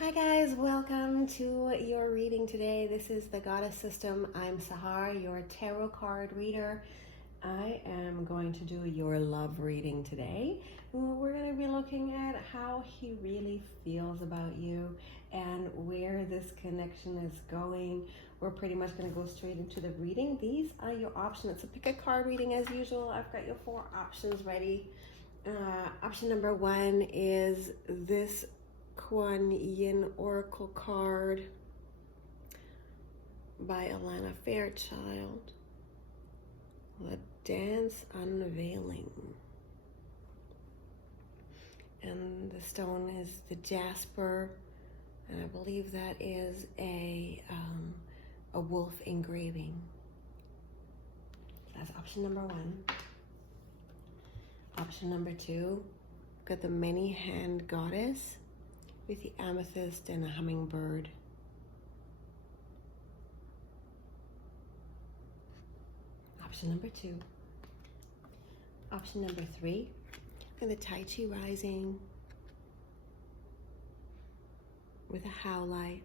Hi guys, welcome to your reading today. This is the Goddess System. I'm Sahar, your tarot card reader. I am going to do your love reading today. We're going to be looking at how he really feels about you and where this connection is going. We're pretty much going to go straight into the reading. These are your options. It's a pick a card reading as usual. I've got your 4 options ready. Option number 1 is this Kuan Yin Oracle card by Alana Fairchild. The Dance Unveiling. And the stone is the Jasper, and I believe that is a wolf engraving. That's option number 1. Option number 2, got the many-hand goddess with the amethyst and a hummingbird. Option number 2. Option number 3, got the Tai Chi rising with a howlite.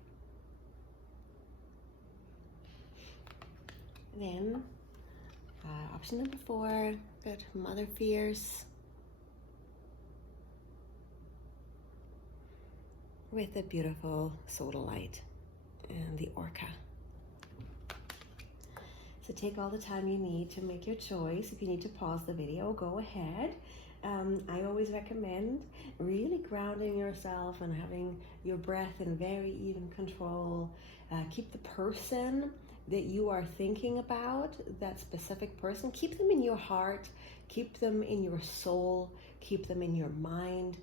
Then option number 4, got Mother Fierce with the beautiful Sodalite and the orca. So take all the time you need to make your choice. If you need to pause the video, go ahead. I always recommend really grounding yourself and having your breath in very even control. Keep the person that you are thinking about, that specific person, keep them in your heart, keep them in your soul, keep them in your mind.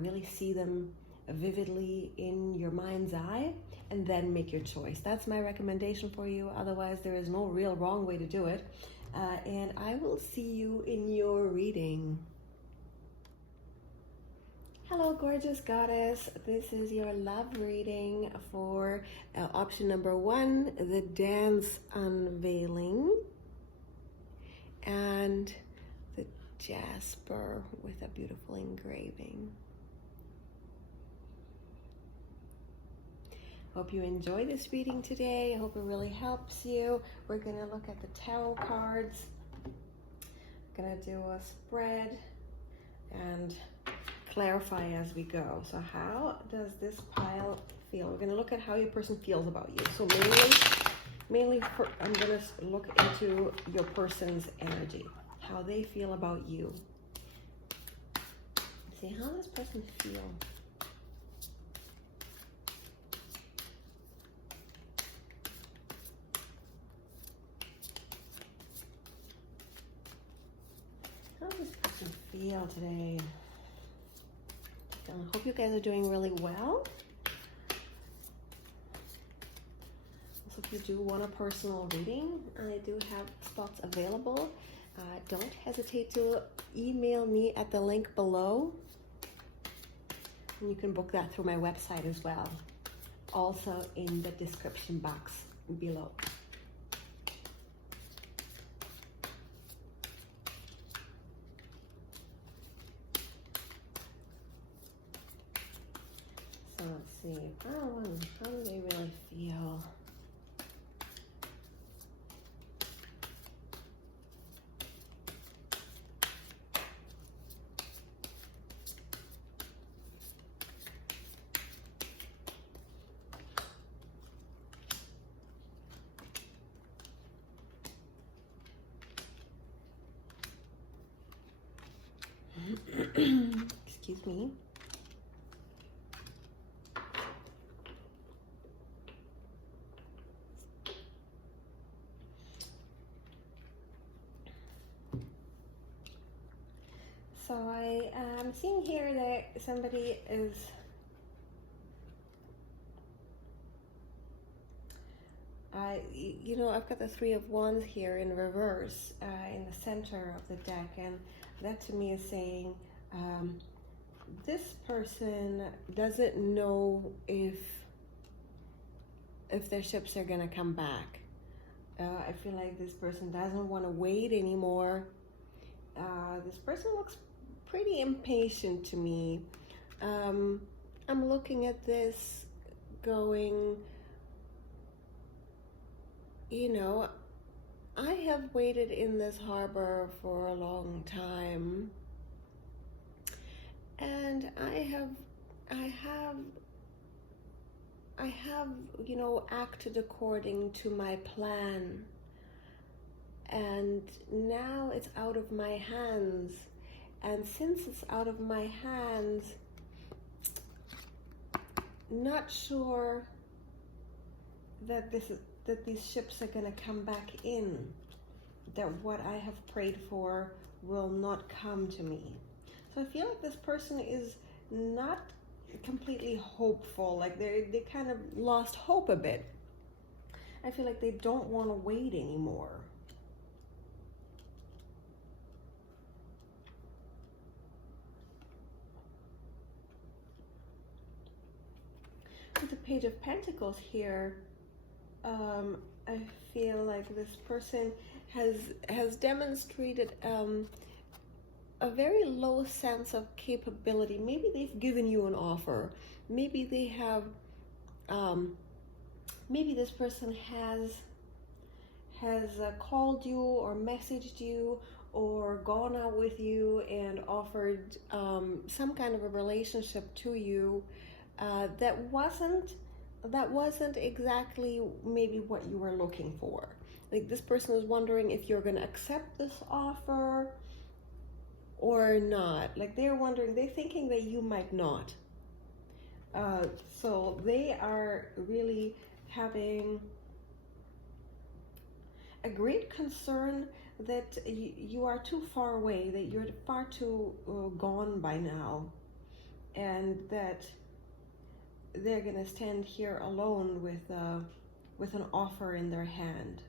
Really see them vividly in your mind's eye, and then make your choice. That's my recommendation for you. Otherwise, there is no real wrong way to do it. And I will see you in your reading. Hello, gorgeous goddess. This is your love reading for option number 1, the Dance Unveiling, and the Jasper with a beautiful engraving. Hope you enjoy this reading today. I hope it really helps you. We're going to look at the tarot cards. I'm going to do a spread and clarify as we go. So how does this pile feel? We're going to look at how your person feels about you. So mainly I'm going to look into your person's energy, how they feel about you. See, how does this person feel? How does this person feel today? I hope you guys are doing really well. Also, if you do want a personal reading, I do have spots available. Don't hesitate to email me at the link below. And you can book that through my website as well. Also in the description box below. So let's see, how do they really feel? Excuse me. So I'm seeing here that somebody is I've got the 3 of Wands here in reverse in the center of the deck, and that to me is saying this person doesn't know if their ships are gonna come back. I feel like this person doesn't want to wait anymore. This person looks pretty impatient to me. I'm looking at this going, you know, I have waited in this harbor for a long time, and I have, you know, acted according to my plan, and now it's out of my hands. And since it's out of my hands, not sure that these ships are going to come back in, that what I have prayed for will not come to me. So I feel like this person is not completely hopeful, like they kind of lost hope a bit. I feel like they don't want to wait anymore. With the Page of Pentacles here, I feel like this person has demonstrated a very low sense of capability. Maybe they've given you an offer. Maybe they have, maybe this person has called you or messaged you or gone out with you and offered some kind of a relationship to you that wasn't exactly maybe what you were looking for. Like this person is wondering if you're going to accept this offer or not. Like they're thinking that you might not. So they are really having a great concern that you are too far away, that you're far too gone by now, and that they're going to stand here alone with an offer in their hand.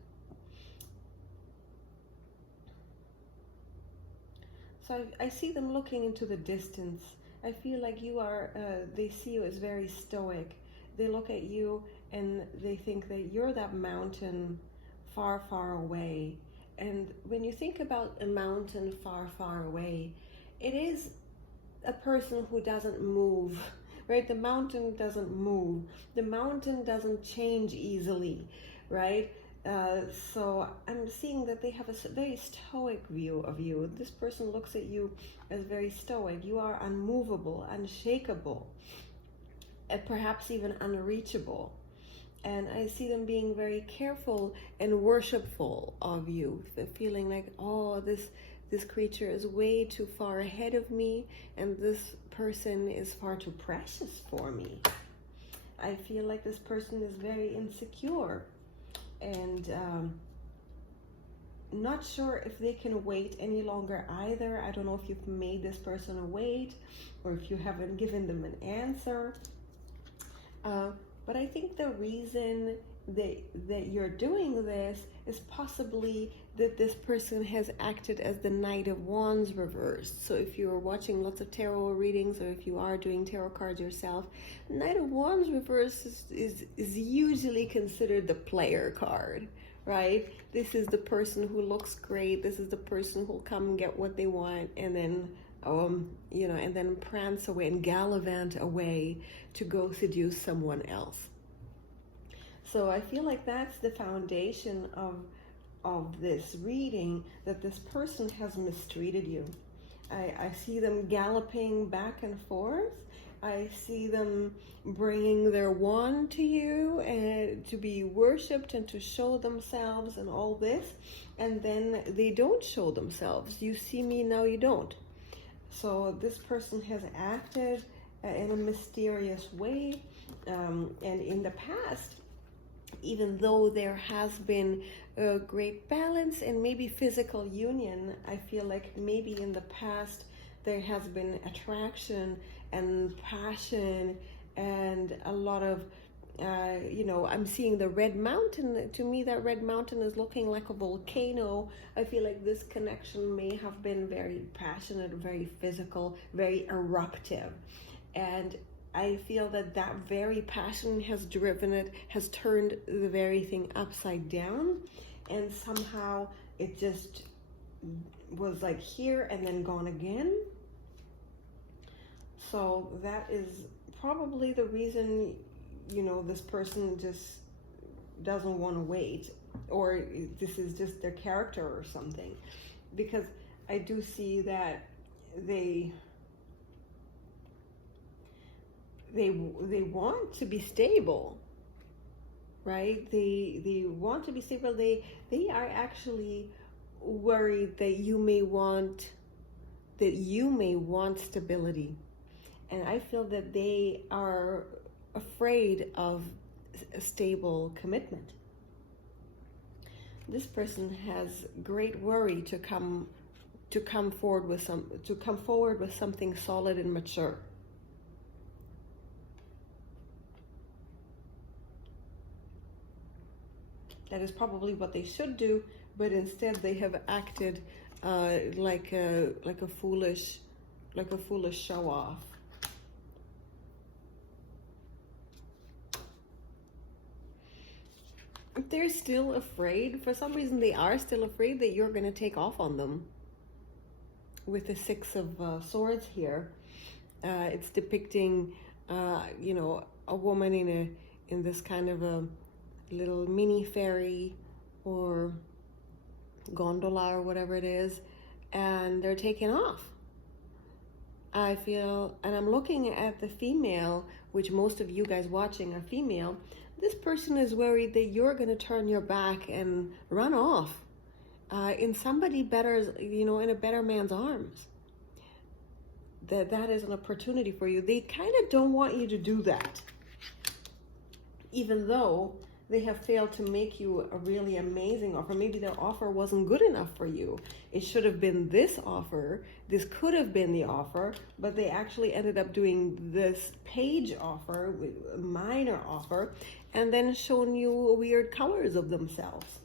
So I see them looking into the distance. I feel like you are, they see you as very stoic. They look at you and they think that you're that mountain far, far away. And when you think about a mountain far, far away, it is a person who doesn't move, right? The mountain doesn't move. The mountain doesn't change easily, right? So I'm seeing that they have a very stoic view of you. This person looks at you as very stoic. You are unmovable, unshakable, and perhaps even unreachable. And I see them being very careful and worshipful of you, feeling like, oh, this creature is way too far ahead of me, and this person is far too precious for me. I feel like this person is very insecure and not sure if they can wait any longer either. I don't know if you've made this person wait or if you haven't given them an answer. But I think the reason that you're doing this is possibly that this person has acted as the Knight of Wands reversed. So if you're watching lots of tarot readings, or if you are doing tarot cards yourself, Knight of Wands reversed is usually considered the player card, right? This is the person who looks great. This is the person who'll come and get what they want, and then and then prance away and gallivant away to go seduce someone else. So I feel like that's the foundation of this reading, that this person has mistreated you. I see them galloping back and forth. I see them bringing their wand to you and to be worshipped and to show themselves and all this, and then they don't show themselves. You see me, now you don't. So this person has acted in a mysterious way, and in the past, even though there has been a great balance and maybe physical union, I feel like maybe in the past there has been attraction and passion and a lot of I'm seeing the red mountain. To me, that red mountain is looking like a volcano. I feel like this connection may have been very passionate, very physical, very eruptive. And I feel that very passion has driven it, has turned the very thing upside down. And somehow it just was like here and then gone again. So that is probably the reason, this person just doesn't want to wait, or this is just their character or something, because I do see that they want to be stable, right? They want to be stable. They are actually worried that you may want stability, and I feel that they are afraid of a stable commitment. This person has great worry to come forward with something solid and mature. That is probably what they should do, but instead they have acted like a foolish show off. They're still afraid. For some reason, they are still afraid that you're going to take off on them. With the Six of Swords here, it's depicting, a woman in this kind of a little mini ferry or gondola or whatever it is, and they're taking off. I feel, and I'm looking at the female, which most of you guys watching are female. This person is worried that you're going to turn your back and run off in somebody better, in a better man's arms. That is an opportunity for you. They kind of don't want you to do that, even though they have failed to make you a really amazing offer. Maybe their offer wasn't good enough for you. It should have been this offer. This could have been the offer, but they actually ended up doing this page offer, a minor offer, and then showing you weird colors of themselves.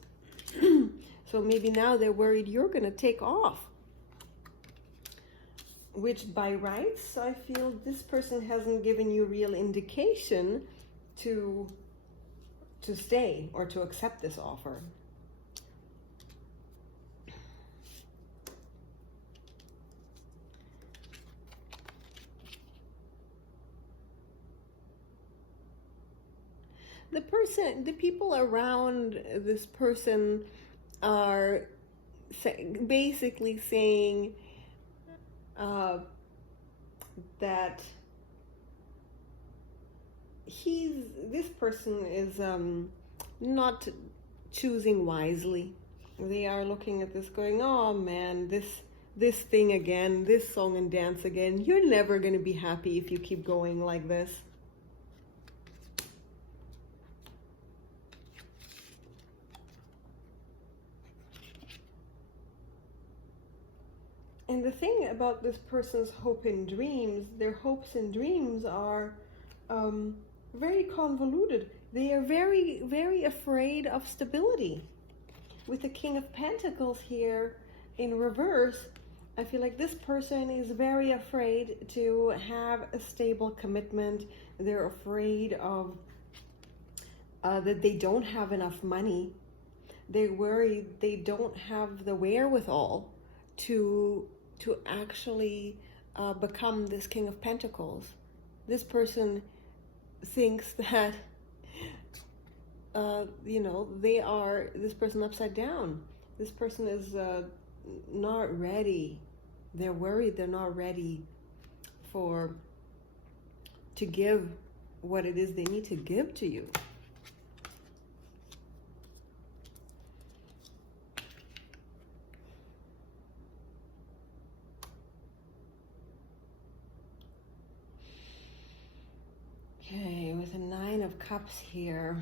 So maybe now they're worried you're going to take off. Which by rights, I feel this person hasn't given you real indication to stay or to accept this offer. The people around this person are basically saying that this person is not choosing wisely. They are looking at this going, oh man, this thing again, this song and dance again. You're never going to be happy if you keep going like this. And the thing about this person's hope and dreams, their hopes and dreams are very convoluted. They are very, very afraid of stability. With the King of Pentacles here in reverse, I feel like this person is very afraid to have a stable commitment. They're afraid of that they don't have enough money. They're worried they don't have the wherewithal to actually become this King of Pentacles. This person thinks that they are this person upside down. This person is not ready. They're worried they're not ready to give what it is they need to give to you. Okay, with the Nine of Cups here.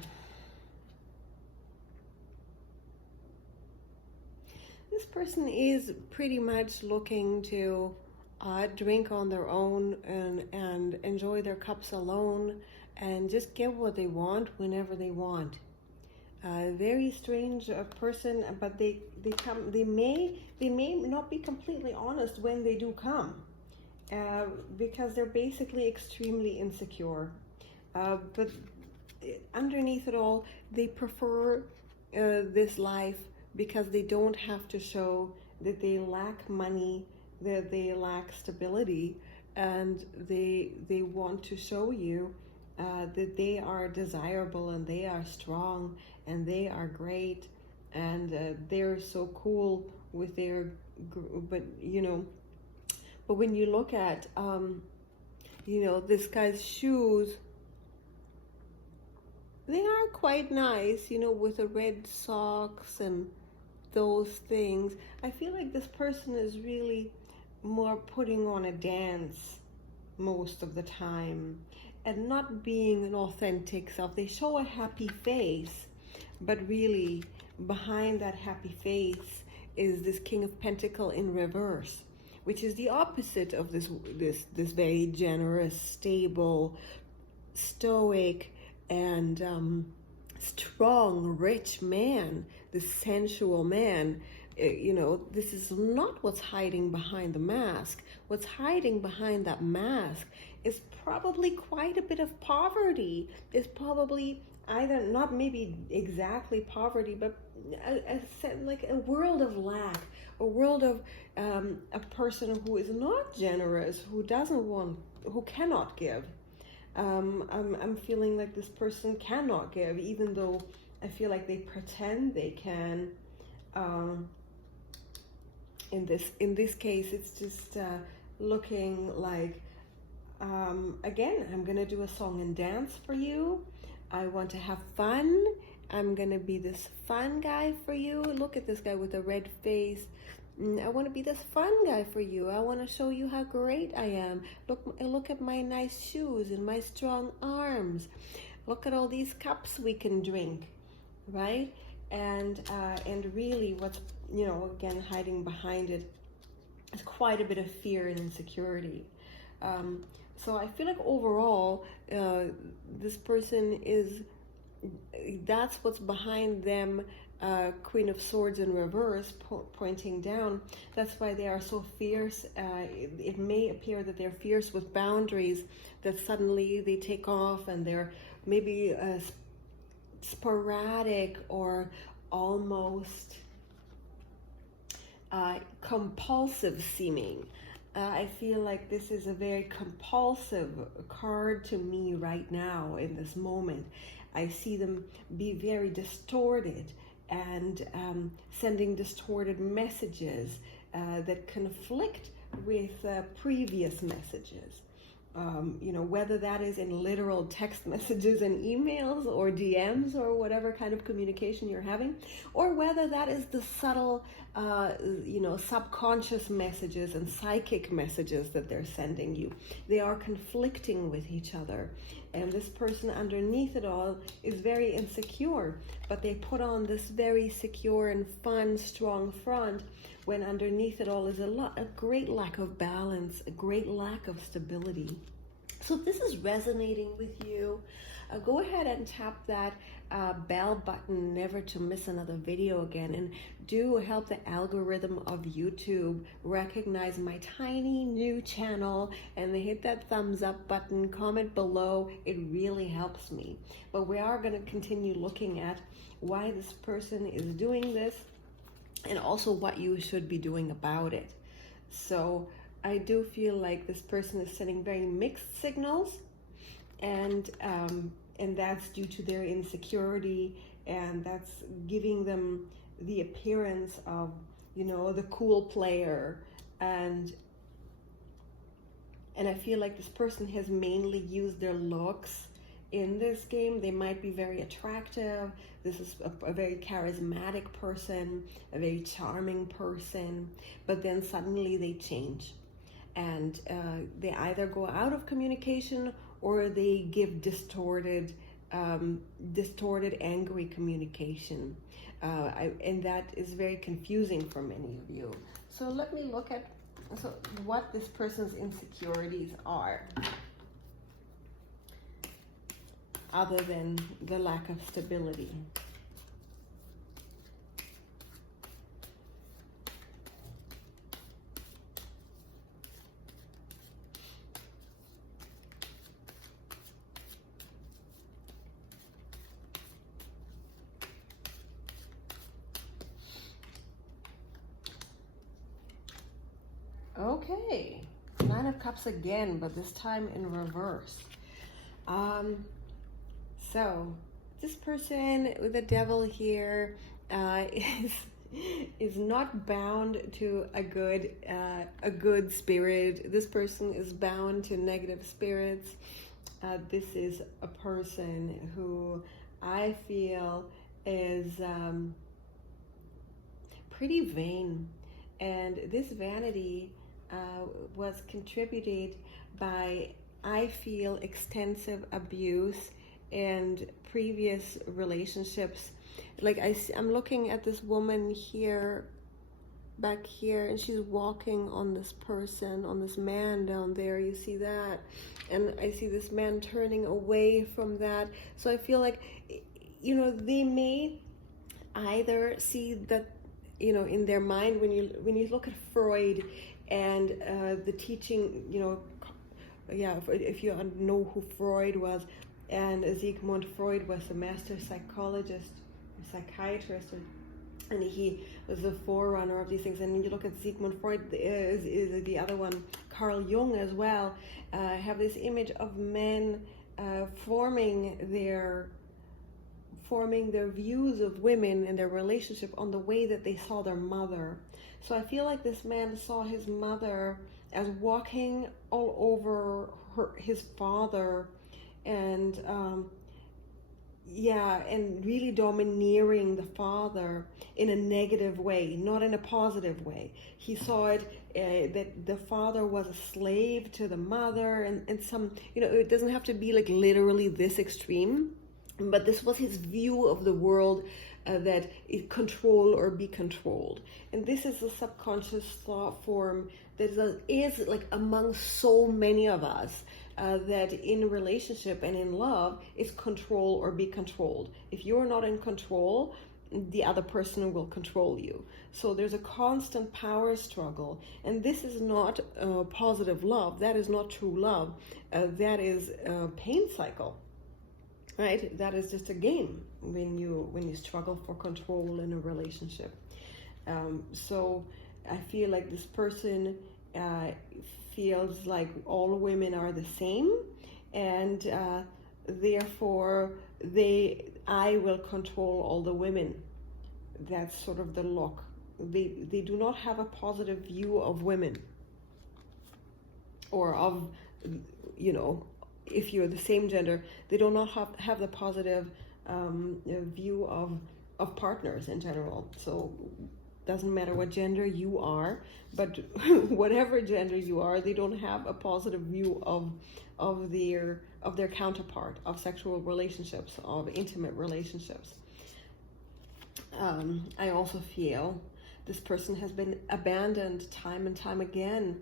This person is pretty much looking to drink on their own and enjoy their cups alone and just get what they want whenever they want. Very strange person, but they may not be completely honest when they do come, because they're basically extremely insecure. But underneath it all, they prefer this life because they don't have to show that they lack money, that they lack stability. and they want to show you that they are desirable and they are strong and they are great, and they're so cool with their, but but when you look at this guy's shoes, they are quite nice, with the red socks and those things. I feel like this person is really more putting on a dance most of the time and not being an authentic self. They show a happy face, but really behind that happy face is this King of Pentacles in reverse, which is the opposite of this very generous, stable, stoic, and strong, rich man, this sensual man. This is not what's hiding behind the mask. What's hiding behind that mask is probably quite a bit of poverty. It's probably either not maybe exactly poverty, but like a world of lack, a world of a person who is not generous, who cannot give. I'm feeling like this person cannot give, even though I feel like they pretend they can. In this case, it's just looking like, again, I'm gonna do a song and dance for you. I want to have fun. I'm gonna be this fun guy for you. Look at this guy with a red face. I want to be this fun guy for you. I want to show you how great I am. Look at my nice shoes and my strong arms. Look at all these cups we can drink, right? And really, what's again hiding behind it is quite a bit of fear and insecurity. So I feel like overall, this person that's what's behind them. Queen of Swords in reverse, pointing down. That's why they are so fierce. It may appear that they're fierce with boundaries, that suddenly they take off and they're maybe sporadic or almost compulsive seeming. I feel like this is a very compulsive card to me right now in this moment. I see them be very distorted and sending distorted messages that conflict with previous messages. Whether that is in literal text messages and emails or DMs or whatever kind of communication you're having, or whether that is the subtle, subconscious messages and psychic messages that they're sending you. They are conflicting with each other. And this person underneath it all is very insecure, but they put on this very secure and fun, strong front, when underneath it all is a great lack of balance, a great lack of stability. So if this is resonating with you, go ahead and tap that bell button, never to miss another video again, and do help the algorithm of YouTube recognize my tiny new channel, and hit that thumbs up button, comment below. It really helps me. But we are going to continue looking at why this person is doing this, and also what you should be doing about it. So I do feel like this person is sending very mixed signals, and that's due to their insecurity, and that's giving them the appearance of, the cool player, and I feel like this person has mainly used their looks in this game. They might be very attractive. This is a very charismatic person, a very charming person, but then suddenly they change, and they either go out of communication or they give distorted, angry communication, and that is very confusing for many of you. So let me look at what this person's insecurities are, other than the lack of stability. Okay, Nine of Cups again, but this time in reverse. So this person with the devil here is not bound to a good spirit. This person is bound to negative spirits. This is a person who I feel is pretty vain, and this vanity was contributed by, I feel, extensive abuse and previous relationships. Like I'm looking at this woman here, back here, and she's walking on this person, on this man down there. You see that? And I see this man turning away from that. So I feel like, you know, they may either see that, you know, in their mind, when you look at Freud and the teaching, you know, yeah, if you know who Freud was, and Sigmund Freud was a master psychologist, psychiatrist, and he was the forerunner of these things. And when you look at Sigmund Freud, is the other one, Carl Jung as well, have this image of men forming their views of women and their relationship on the way that they saw their mother. So I feel like this man saw his mother as walking all over his father, and and really domineering the father in a negative way, not in a positive way. He saw it that the father was a slave to the mother, and some, you know, it doesn't have to be like literally this extreme, but this was his view of the world, that it control or be controlled. And this is a subconscious thought form that is like among so many of us, that in relationship and in love is control or be controlled. If you're not in control, the other person will control you. So there's a constant power struggle, and this is not positive love. That is not true love. That is a pain cycle, right? That is just a game when you struggle for control in a relationship. So I feel like this person feels like all women are the same, and therefore I will control all the women. That's sort of the look. They do not have a positive view of women, or of, you know, if you're the same gender, they do not have the positive view of partners in general. So doesn't matter what gender you are, but whatever gender you are, they don't have a positive view of their counterpart, of sexual relationships, of intimate relationships. I also feel this person has been abandoned time and time again.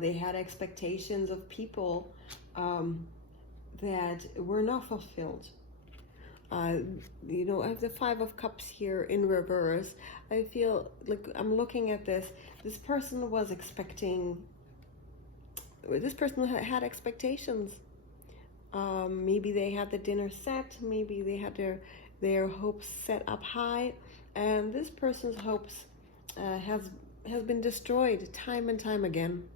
They had expectations of people that were not fulfilled. You know, I have the Five of Cups here in reverse. I feel like I'm looking at this. This person had expectations. Maybe they had the dinner set. Maybe they had their hopes set up high, and this person's hopes has been destroyed time and time again.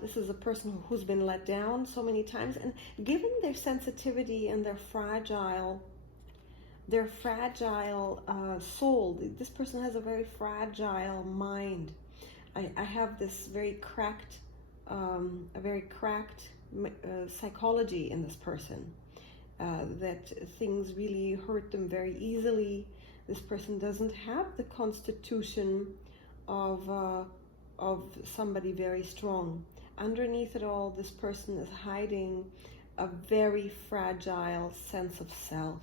This is a person who's been let down so many times, and given their sensitivity and their fragile soul, this person has a very fragile mind. I have this very cracked psychology in this person, that things really hurt them very easily. This person doesn't have the constitution of somebody very strong. Underneath it all, this person is hiding a very fragile sense of self,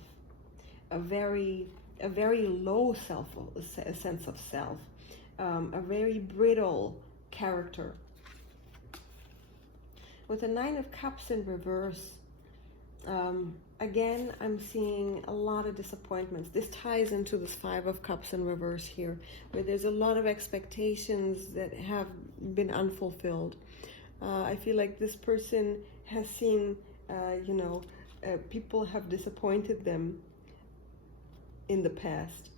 a very low sense of self, a very brittle character. With the Nine of Cups in reverse, again, I'm seeing a lot of disappointments. This ties into this Five of Cups in reverse here, where there's a lot of expectations that have been unfulfilled. I feel like this person has seen, people have disappointed them in the past,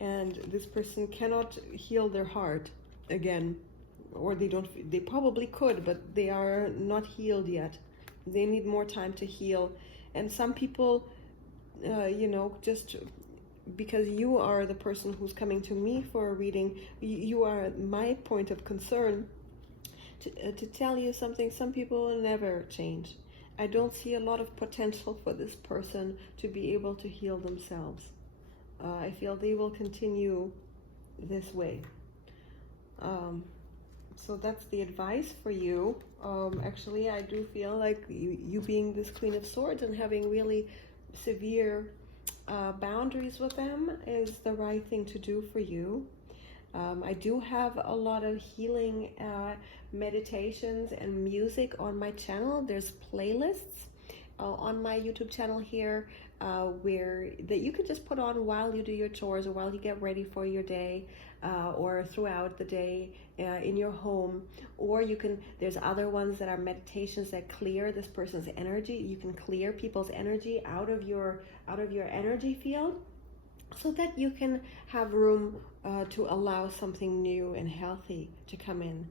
and this person cannot heal their heart again. or they probably could, but they are not healed yet. They need more time to heal. And some people, just because you are the person who's coming to me for a reading, you are my point of concern to tell you something. Some people will never change. I don't see a lot of potential for this person to be able to heal themselves. I feel they will continue this way. So that's the advice for you. Actually, I do feel like you being this Queen of Swords and having really severe boundaries with them is the right thing to do for you. I do have a lot of healing meditations and music on my channel. There's playlists on my YouTube channel here where that you can just put on while you do your chores or while you get ready for your day or throughout the day in your home. Or you can, there's other ones that are meditations that clear this person's energy. You can clear people's energy out of your energy field, so that you can have room to allow something new and healthy to come in.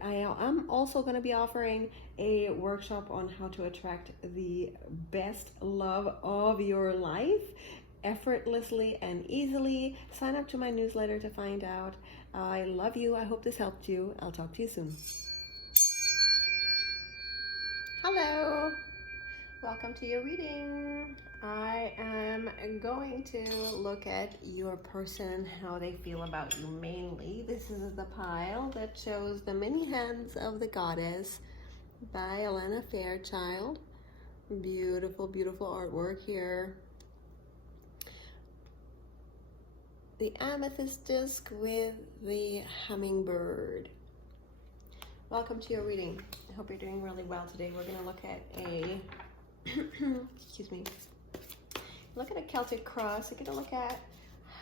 I'm also going to be offering a workshop on how to attract the best love of your life effortlessly and easily. Sign up to my newsletter to find out. I love you. I hope this helped you. I'll talk to you soon. Hello. Welcome to your reading. I am going to look at your person, how they feel about you mainly. This is the pile that shows the many hands of the goddess by Elena Fairchild. Beautiful, beautiful artwork here. The amethyst disc with the hummingbird. Welcome to your reading. I hope you're doing really well today. We're going to look at a excuse me. Look at a Celtic cross. You're going to look at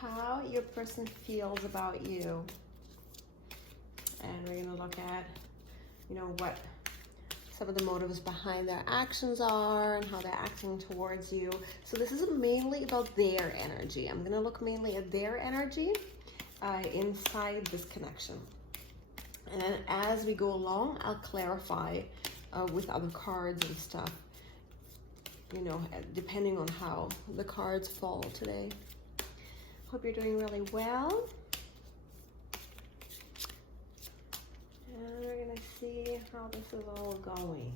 how your person feels about you. And we're going to look at, what some of the motives behind their actions are and how they're acting towards you. So this is mainly about their energy. I'm going to look mainly at their energy inside this connection. And then as we go along, I'll clarify with other cards and stuff, depending on how the cards fall today. Hope you're doing really well. And we're going to see how this is all going.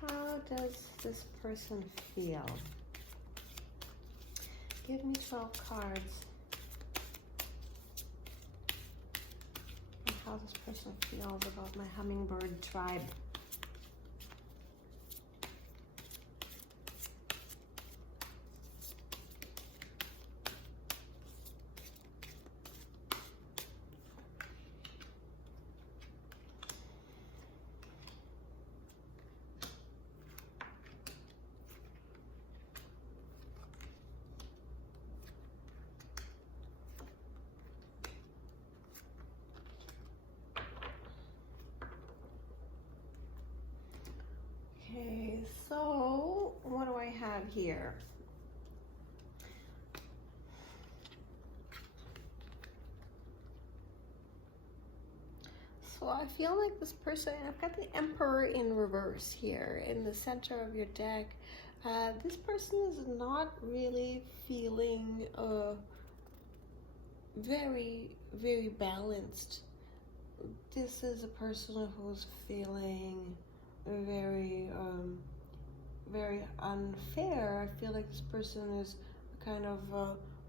How does this person feel? Give me 12 cards. And how this person feels about my hummingbird tribe. Okay, so what do I have here? So I feel like this person, I've got the Emperor in reverse here in the center of your deck. This person is not really feeling very, very balanced. This is a person who's feeling very very unfair. I feel like this person is kind of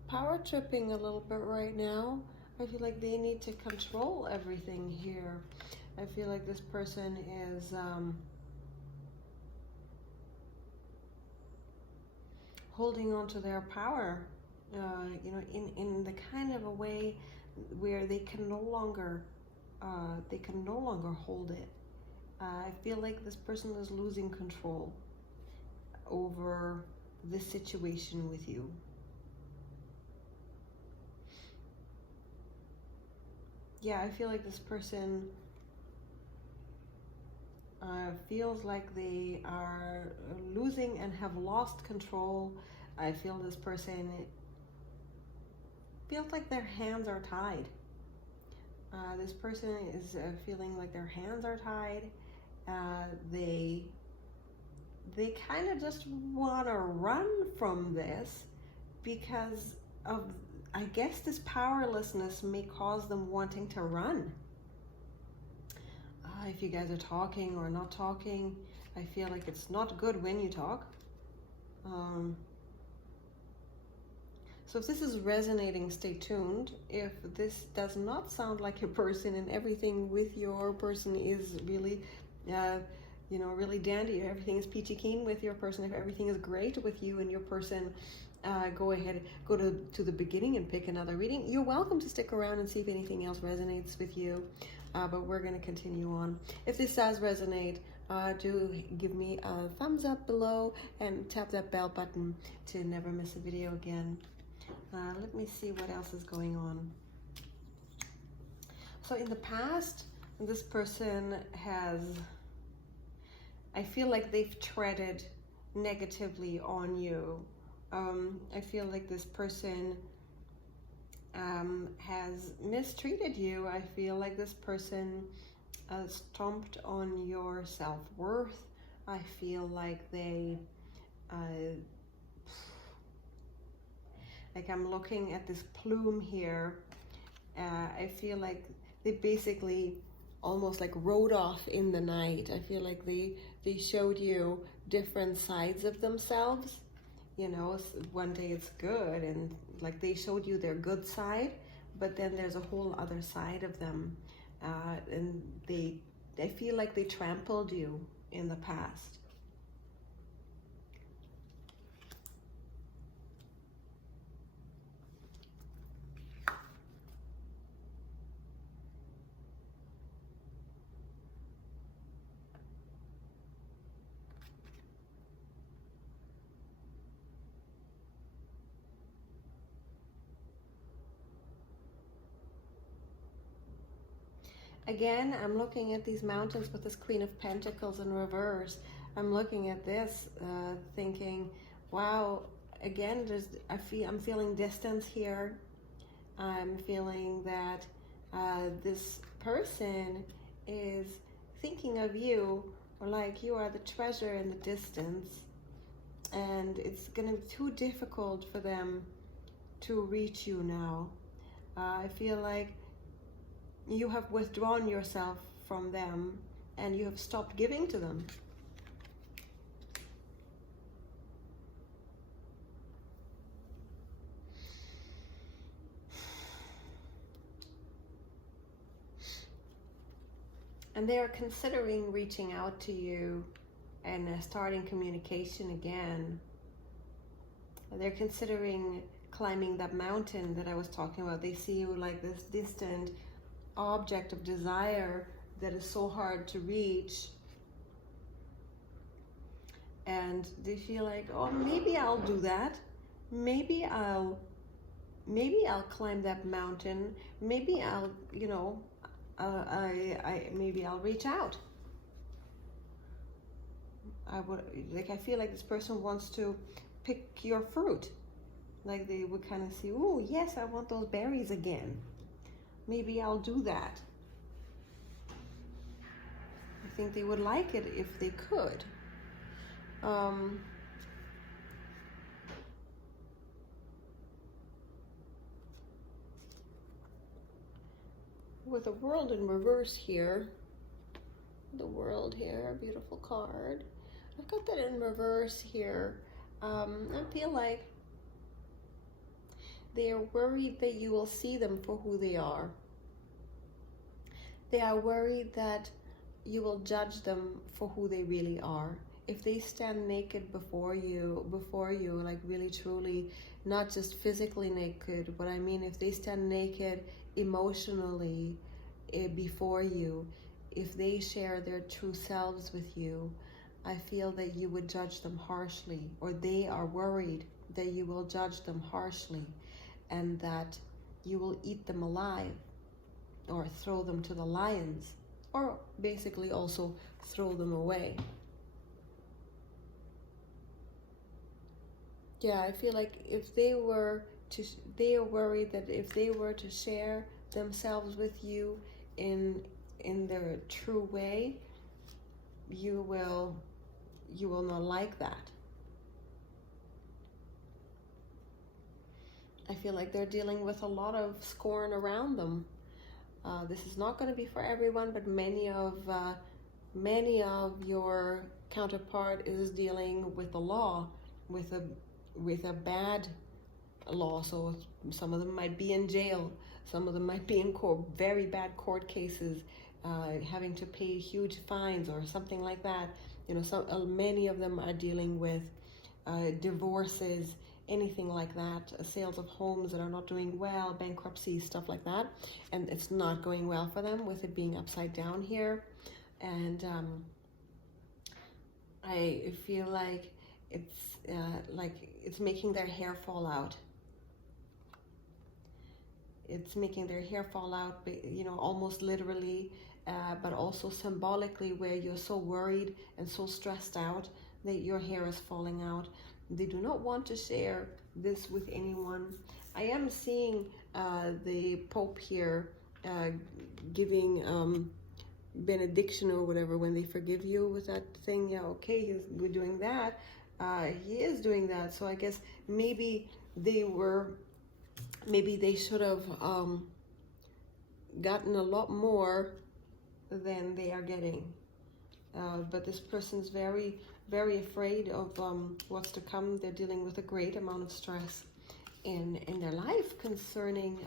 power tripping a little bit right now. I feel like they need to control everything here. I feel like this person is holding on to their power, in the kind of a way where they can no longer hold it. I feel like this person is losing control over this situation with you. Yeah, I feel like this person feels like they are losing and have lost control. I feel this person feels like their hands are tied. This person is feeling like their hands are tied. They kind of just want to run from this because of, I guess, this powerlessness may cause them wanting to run. If you guys are talking or not talking, I feel like it's not good when you talk. So if this is resonating, stay tuned. If this does not sound like your person and everything with your person is really, really dandy, everything is peachy keen with your person, if everything is great with you and your person, go ahead, go to the beginning and pick another reading. You're welcome to stick around and see if anything else resonates with you, but we're going to continue on. If this does resonate, do give me a thumbs up below and tap that bell button to never miss a video again. Let me see what else is going on. So in the past, this person has, I feel like they've treaded negatively on you. I feel like this person has mistreated you. I feel like this person stomped on your self-worth. I feel like they, like I'm looking at this plume here. I feel like they basically almost like rode off in the night. I feel like they showed you different sides of themselves. You know, one day it's good and like they showed you their good side, but then there's a whole other side of them. And I feel like they trampled you in the past. Again, I'm looking at these mountains with this Queen of Pentacles in reverse. I'm looking at this, thinking, wow, again, I'm feeling distance here. I'm feeling that this person is thinking of you, or like you are the treasure in the distance, and it's going to be too difficult for them to reach you now. I feel like you have withdrawn yourself from them and you have stopped giving to them. And they are considering reaching out to you and starting communication again. They're considering climbing that mountain that I was talking about. They see you like this distant object of desire that is so hard to reach, and they feel like, oh, maybe I'll do that, maybe I'll climb that mountain, maybe I'll, maybe I'll reach out. I feel like this person wants to pick your fruit, like they would kind of see, oh yes, I want those berries again. Maybe I'll do that. I think they would like it if they could. With the world in reverse here, the world here, beautiful card. I've got that in reverse here. I feel like they are worried that you will see them for who they are. They are worried that you will judge them for who they really are. If they stand naked before you, like really truly, not just physically naked, but I mean if they stand naked emotionally before you, if they share their true selves with you, I feel that you would judge them harshly, or they are worried that you will judge them harshly and that you will eat them alive or throw them to the lions, or basically also throw them away. Yeah, I feel like if they are worried that if they were to share themselves with you in their true way, you will not like that. I feel like they're dealing with a lot of scorn around them. This is not going to be for everyone, but many of your counterpart is dealing with the law, with a bad law. So some of them might be in jail, some of them might be in court, very bad court cases, having to pay huge fines or something like that. Many of them are dealing with divorces, anything like that, sales of homes that are not doing well, bankruptcy, stuff like that, and it's not going well for them with it being upside down here. And I feel like it's making their hair fall out. It's making their hair fall out, almost literally, but also symbolically, where you're so worried and so stressed out that your hair is falling out. They do not want to share this with anyone. I am seeing the Pope here giving benediction or whatever when they forgive you with that thing. Yeah, okay, we're doing that. He is doing that. So I guess maybe they should have gotten a lot more than they are getting. But this person's very, very afraid of what's to come. They're dealing with a great amount of stress in their life concerning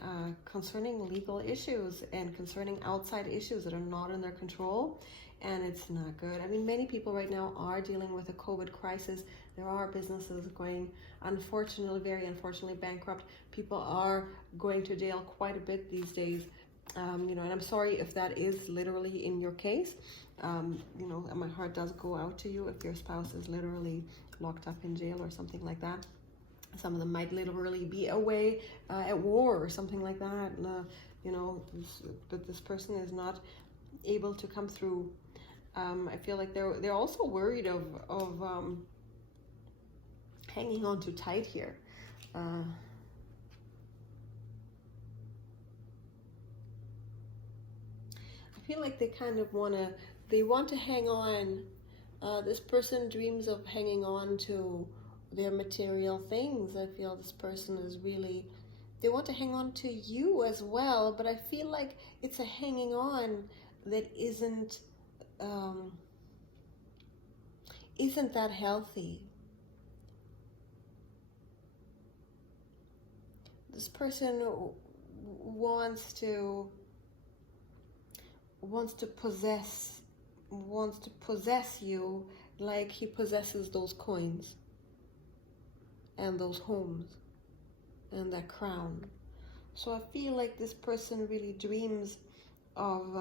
legal issues and concerning outside issues that are not in their control, and it's not good. I mean, many people right now are dealing with a COVID crisis. There are businesses going, unfortunately, very unfortunately, bankrupt. People are going to jail quite a bit these days. And I'm sorry if that is literally in your case. And my heart does go out to you if your spouse is literally locked up in jail or something like that. Some of them might literally be away at war or something like that. But this person is not able to come through. I feel like they're also worried of hanging on too tight here. I feel like they kind of want to hang on. This person dreams of hanging on to their material things. I feel this person is really, they want to hang on to you as well, but I feel like it's a hanging on that isn't that healthy. This person wants to possess you like he possesses those coins and those homes and that crown. So I feel like this person really dreams of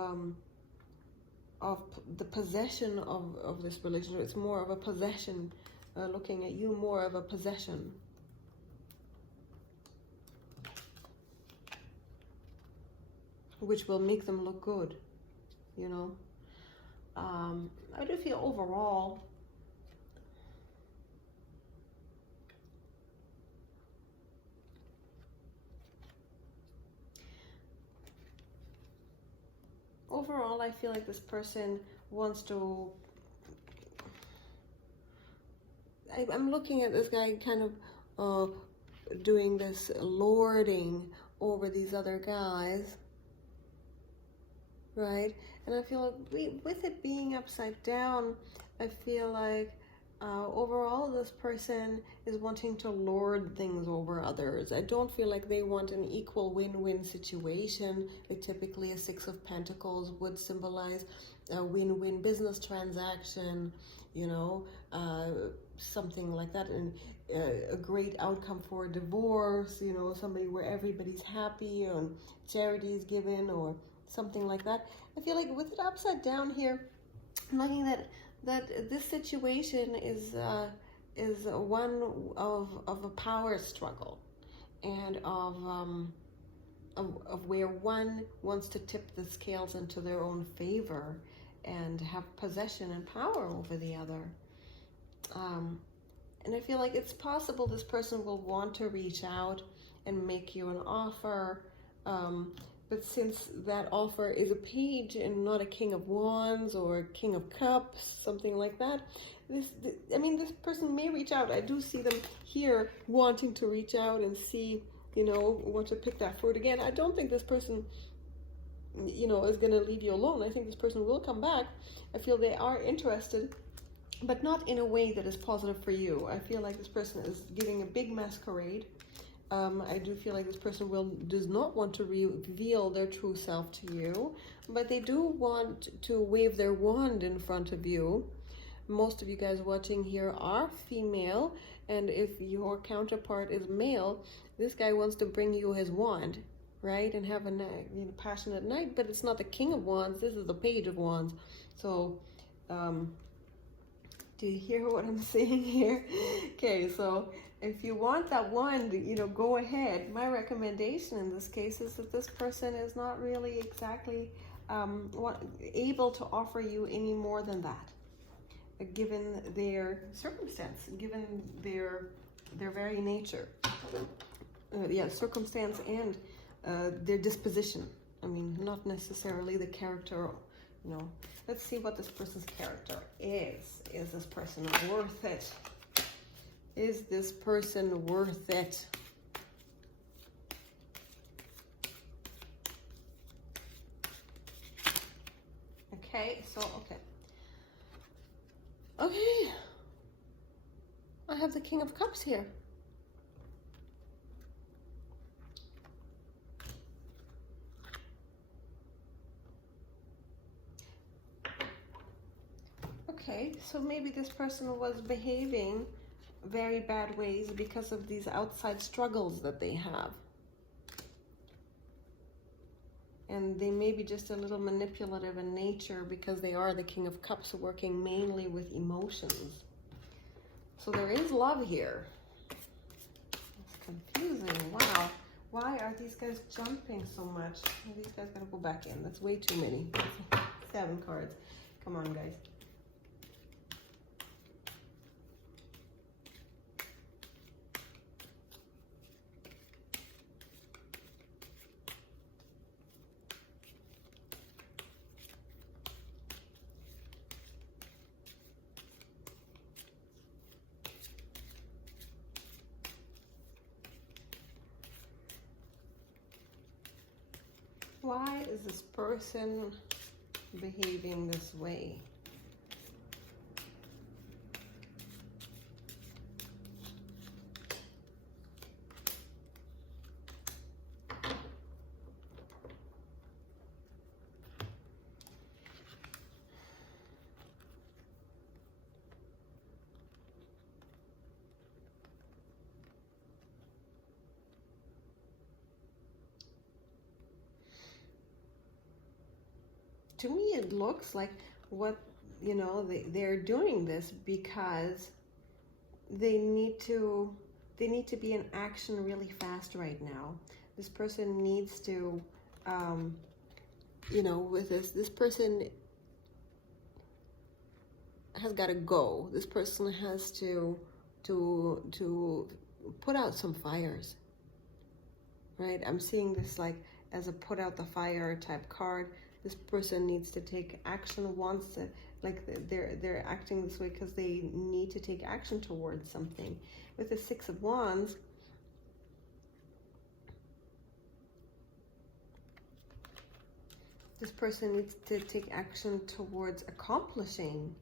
the possession of this relationship. It's more of a possession, looking at you more of a possession. Which will make them look good, I do feel overall I feel like this person wants to, I'm looking at this guy kind of doing this lording over these other guys, right? And I feel like with it being upside down, I feel like overall this person is wanting to lord things over others. I don't feel like they want an equal win-win situation. Typically a Six of Pentacles would symbolize a win-win business transaction, something like that, and a great outcome for a divorce, somebody where everybody's happy and charity is given or something like that. I feel like with it upside down here, I'm looking at that this situation is one of a power struggle, and of where one wants to tip the scales into their own favor and have possession and power over the other. And I feel like it's possible this person will want to reach out and make you an offer, But since that offer is a page and not a King of Wands or King of Cups, something like that, I mean, this person may reach out. I do see them here wanting to reach out and see, you know, want to pick that fruit again. I don't think this person, you know, is going to leave you alone. I think this person will come back. I feel they are interested, but not in a way that is positive for you. I feel like this person is giving a big masquerade. I do feel like this person does not want to reveal their true self to you, but they do want to wave their wand in front of you. Most of you guys watching here are female, and if your counterpart is male, this guy wants to bring you his wand, right? And have a passionate night, but it's not the King of Wands, this is the Page of Wands. So, do you hear what I'm saying here? Okay, so if you want that wand, you know, go ahead. My recommendation in this case is that this person is not really exactly able to offer you any more than that, given their circumstance, given their very nature. Yeah, circumstance and their disposition. I mean, not necessarily the character, you know. Let's see what this person's character is. Is this person worth it? Is this person worth it? Okay, so, okay, I have the King of Cups here. Okay, so maybe this person was behaving very bad ways because of these outside struggles that they have. And they may be just a little manipulative in nature because they are the King of Cups, working mainly with emotions. So there is love here. It's confusing. Wow. Why are these guys jumping so much? These guys gotta go back in. That's way too many. 7 cards. Come on, guys. Why is this person behaving this way? To me, it looks like they're doing this because they need to be in action really fast right now. This person needs to, with this person has got to go. This person has to put out some fires, right? I'm seeing this like as a put out the fire type card. This person needs to take action, wants to, like they're acting this way because they need to take action towards something. With the 6 of Wands, this person needs to take action towards accomplishing.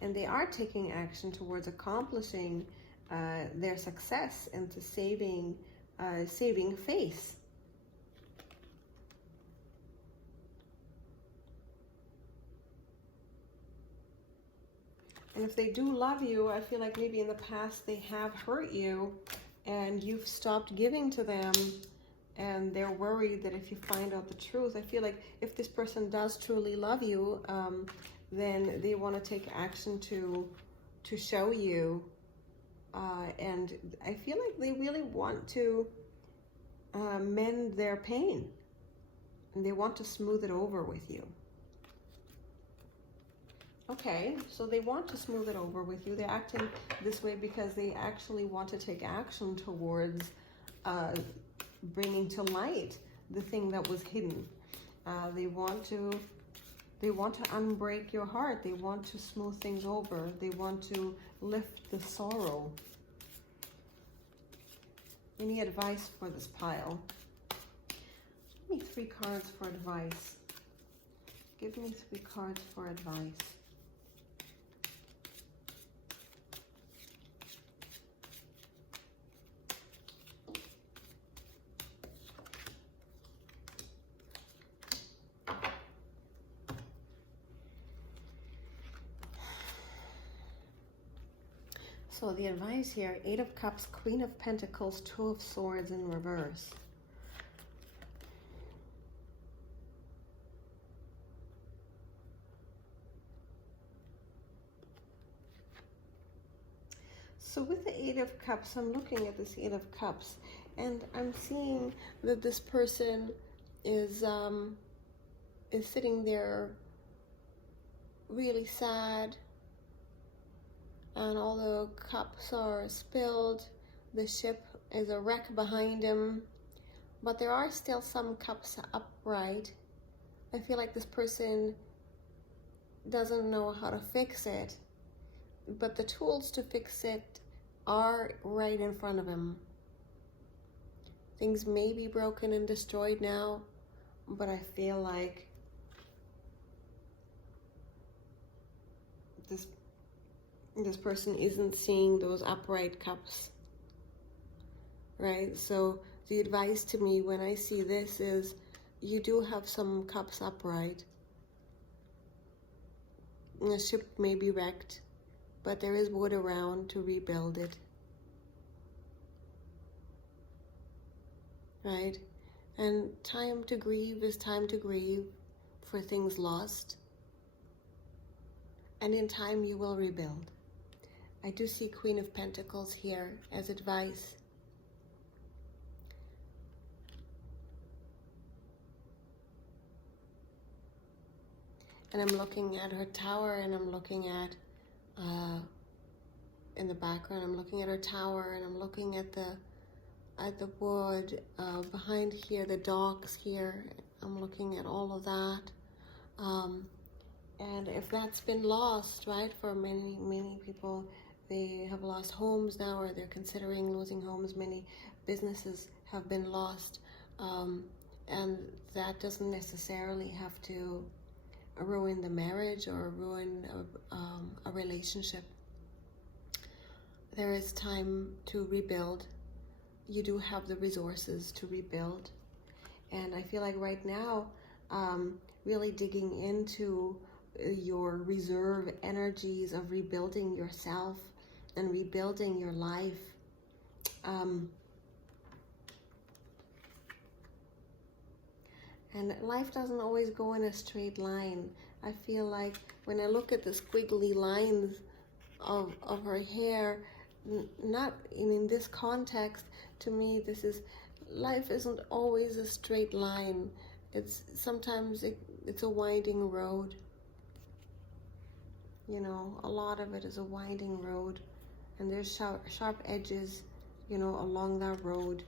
And they are taking action towards accomplishing their success and to saving face. And if they do love you, I feel like maybe in the past they have hurt you and you've stopped giving to them, and they're worried that if you find out the truth, I feel like if this person does truly love you, then they want to take action to show you. And I feel like they really want to mend their pain, and they want to smooth it over with you. Okay, so they want to smooth it over with you. They're acting this way because they actually want to take action towards bringing to light the thing that was hidden. They want to unbreak your heart. They want to smooth things over. They want to lift the sorrow. Any advice for this pile? Give me 3 cards for advice. Give me 3 cards for advice. So the advice here, 8 of Cups, Queen of Pentacles, 2 of Swords in reverse. So with the 8 of Cups, I'm looking at this 8 of Cups, and I'm seeing that this person is sitting there really sad, and all the cups are spilled. The ship is a wreck behind him, but there are still some cups upright. I feel like this person doesn't know how to fix it, but the tools to fix it are right in front of him. Things may be broken and destroyed now, but I feel like this person isn't seeing those upright cups, right? So the advice to me when I see this is, you do have some cups upright. The ship may be wrecked, but there is wood around to rebuild it, right? And time to grieve is time to grieve for things lost, and in time you will rebuild. I do see Queen of Pentacles here as advice. And I'm looking at her tower, and I'm looking at, in the background, I'm looking at her tower, and I'm looking at the wood behind here, the docks here. I'm looking at all of that. And if that's been lost, right, for many, many people, they have lost homes now, or they're considering losing homes. Many businesses have been lost, and that doesn't necessarily have to ruin the marriage or ruin a relationship. There is time to rebuild. You do have the resources to rebuild, and I feel like right now, really digging into your reserve energies of rebuilding yourself and rebuilding your life. And life doesn't always go in a straight line. I feel like when I look at the squiggly lines of her hair, not in this context, to me, life isn't always a straight line. Sometimes it's a winding road. You know, a lot of it is a winding road, and there's sharp edges, you know, along that road.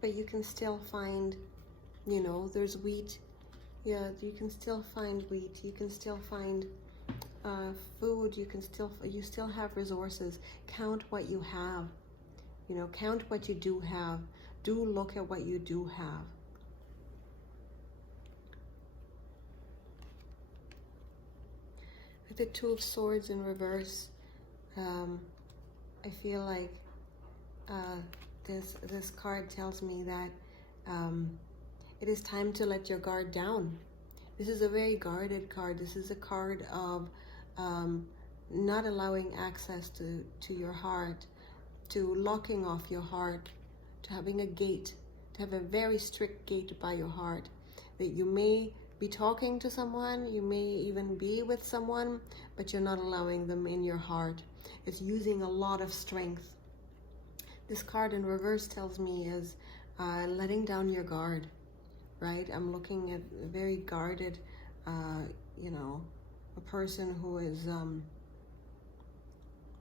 But you can still find, you know, there's wheat. Yeah, you can still find wheat. You can still find food. You still have resources. Count what you have. You know, count what you do have. Do look at what you do have. With the Two of Swords in reverse, I feel like this card tells me that it is time to let your guard down. This is a very guarded card. This is a card of not allowing access to your heart, to locking off your heart, to having a gate, to have a very strict gate by your heart, that you may be talking to someone, you may even be with someone, but you're not allowing them in your heart. It's using a lot of strength. This card in reverse tells me is letting down your guard, right? I'm looking at a very guarded, you know, a person who is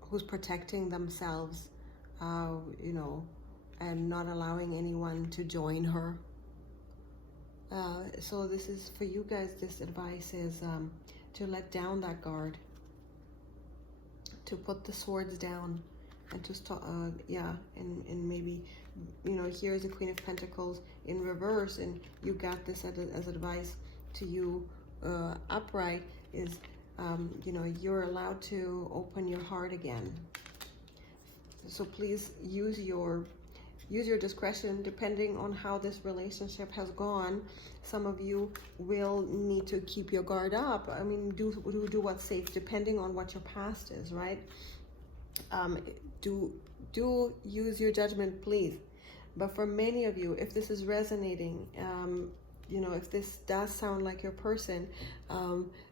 who's protecting themselves, you know, and not allowing anyone to join her. So this is for you guys. This advice is to let down that guard, to put the swords down, and to stop. And maybe, you know, here's the Queen of Pentacles in reverse, and you got this as advice to you upright. Is you know, you're allowed to open your heart again. So please use your discretion depending on how this relationship has gone. Some of you will need to keep your guard up. I mean, do what's safe depending on what your past is, right? Do use your judgment, please. But for many of you, if this is resonating, you know, if this does sound like your person,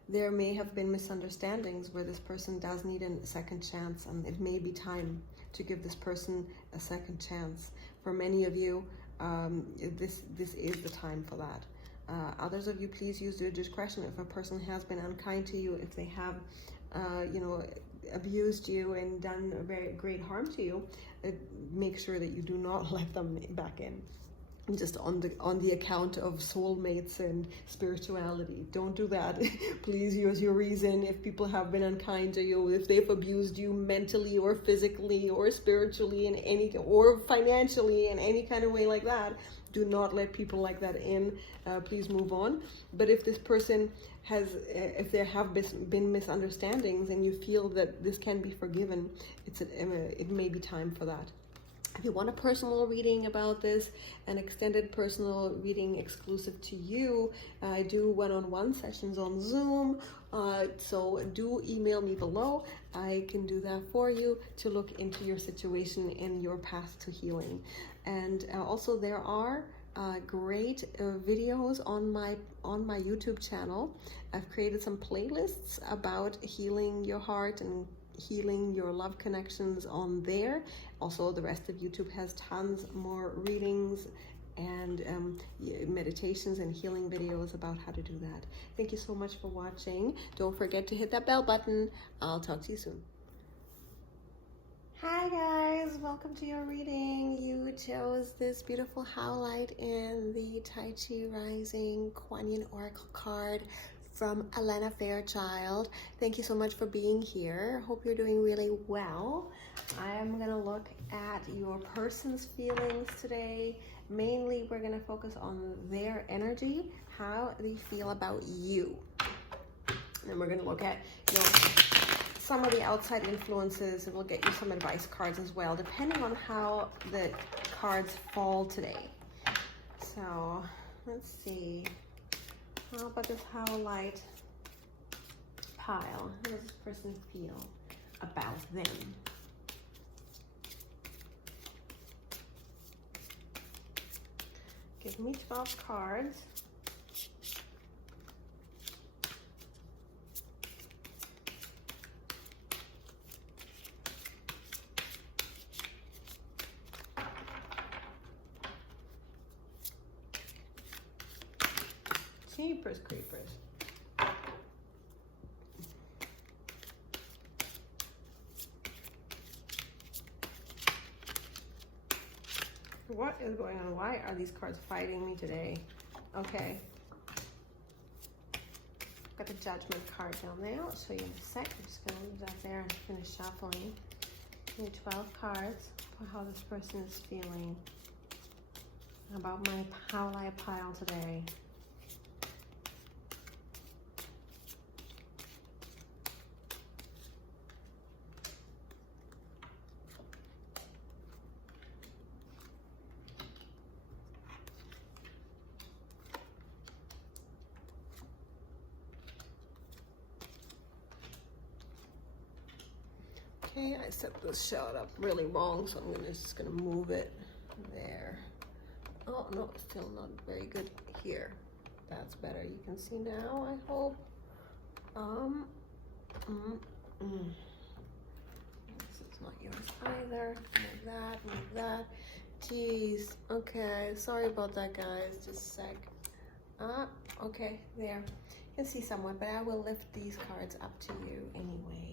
there may have been misunderstandings where this person does need a second chance, and it may be time to give this person a second chance. For many of you, this is the time for that. Others of you, please use your discretion. If a person has been unkind to you, if they have, you know, abused you and done a very great harm to you, make sure that you do not let them back in. Just on the account of soulmates and spirituality. Don't do that. Please use your reason. If people have been unkind to you, if they've abused you mentally or physically or spiritually in any, or financially in any kind of way like that, do not let people like that in. Please move on. But if this person has, if there have been misunderstandings and you feel that this can be forgiven, it may be time for that. If you want a personal reading about this, an extended personal reading exclusive to you, I do one-on-one sessions on Zoom. So do email me below. I can do that for you to look into your situation and your path to healing. And also there are great videos on my YouTube channel. I've created some playlists about healing your heart and healing your love connections on there. Also, the rest of YouTube has tons more readings and meditations and healing videos about how to do that. Thank you so much for watching. Don't forget to hit that bell button. I'll talk to you soon. Hi guys, welcome to your reading. You chose this beautiful Howlite in the Tai Chi Rising Kuan Yin Oracle card from Elena Fairchild. Thank you so much for being here. Hope you're doing really well. I am gonna look at your person's feelings today. Mainly, we're gonna focus on their energy, how they feel about you. And then we're gonna look at, you know, some of the outside influences, and we'll get you some advice cards as well, depending on how the cards fall today. So, let's see. How about this Howlite pile? How does this person feel about them? Give me 12 cards. Jeepers creepers. What is going on? Why are these cards fighting me today? Okay. Got the Judgment card down there. I'll show you in a sec. I'm just going to leave that there and finish shuffling. I need 12 cards for how this person is feeling about my Howlite pile today. Okay, I set this shot up really wrong, so I'm just gonna move it there. Oh no, still not very good here. That's better. You can see now, I hope. This is not yours either. Move that, move that. Jeez. Okay, sorry about that, guys. Just a sec. Okay, there. You can see somewhat, but I will lift these cards up to you anyway.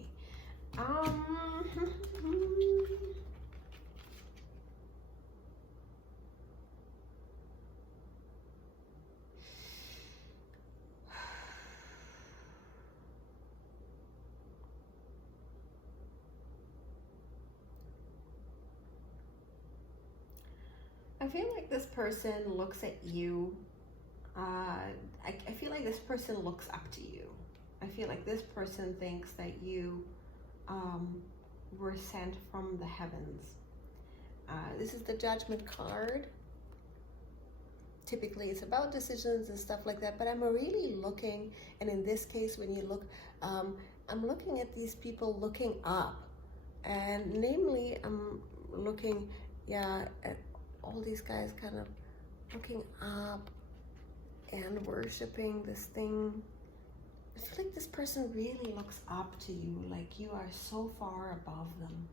I feel like this person looks at you. I feel like this person looks up to you. I feel like this person thinks that you were sent from the heavens. This is the Judgment card. Typically it's about decisions and stuff like that, but I'm really looking, and in this case when you look, I'm looking at these people looking up, and namely I'm looking, yeah, at all these guys kind of looking up and worshiping this thing. I feel like this person really looks up to you, like you are so far above them.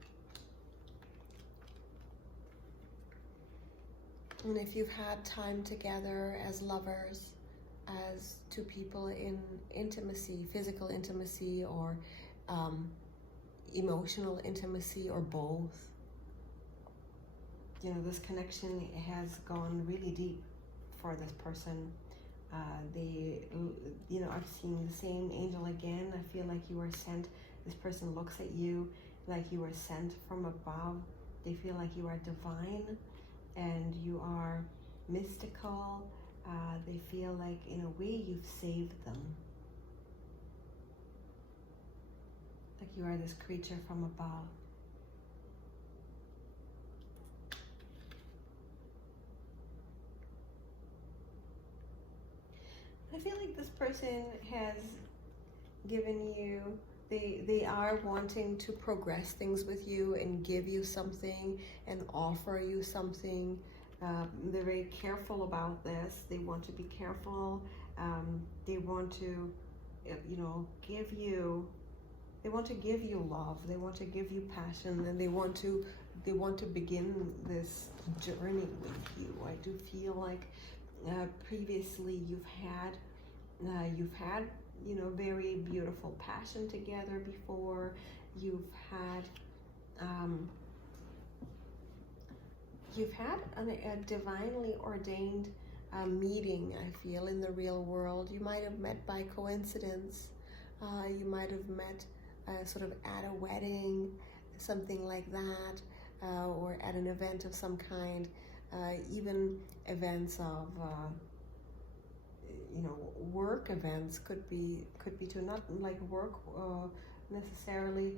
And if you've had time together as lovers, as two people in intimacy, physical intimacy or emotional intimacy or both, you know, this connection has gone really deep for this person. You know, I've seen the same angel again. I feel like you were sent. This person looks at you like you were sent from above. They feel like you are divine and you are mystical. They feel like in a way you've saved them. Like you are this creature from above. I feel like this person has given you, they are wanting to progress things with you and give you something and offer you something. They're very careful about this. They want to be careful. They want to, you know, give you, they want to give you love. They want to give you passion, and they want to begin this journey with you. I do feel like previously you've had, you know, very beautiful passion together before. You've had a divinely ordained meeting, I feel, in the real world. You might have met by coincidence. You might have met sort of at a wedding, something like that, or at an event of some kind. Even events of you know, work events could be too, not like work necessarily,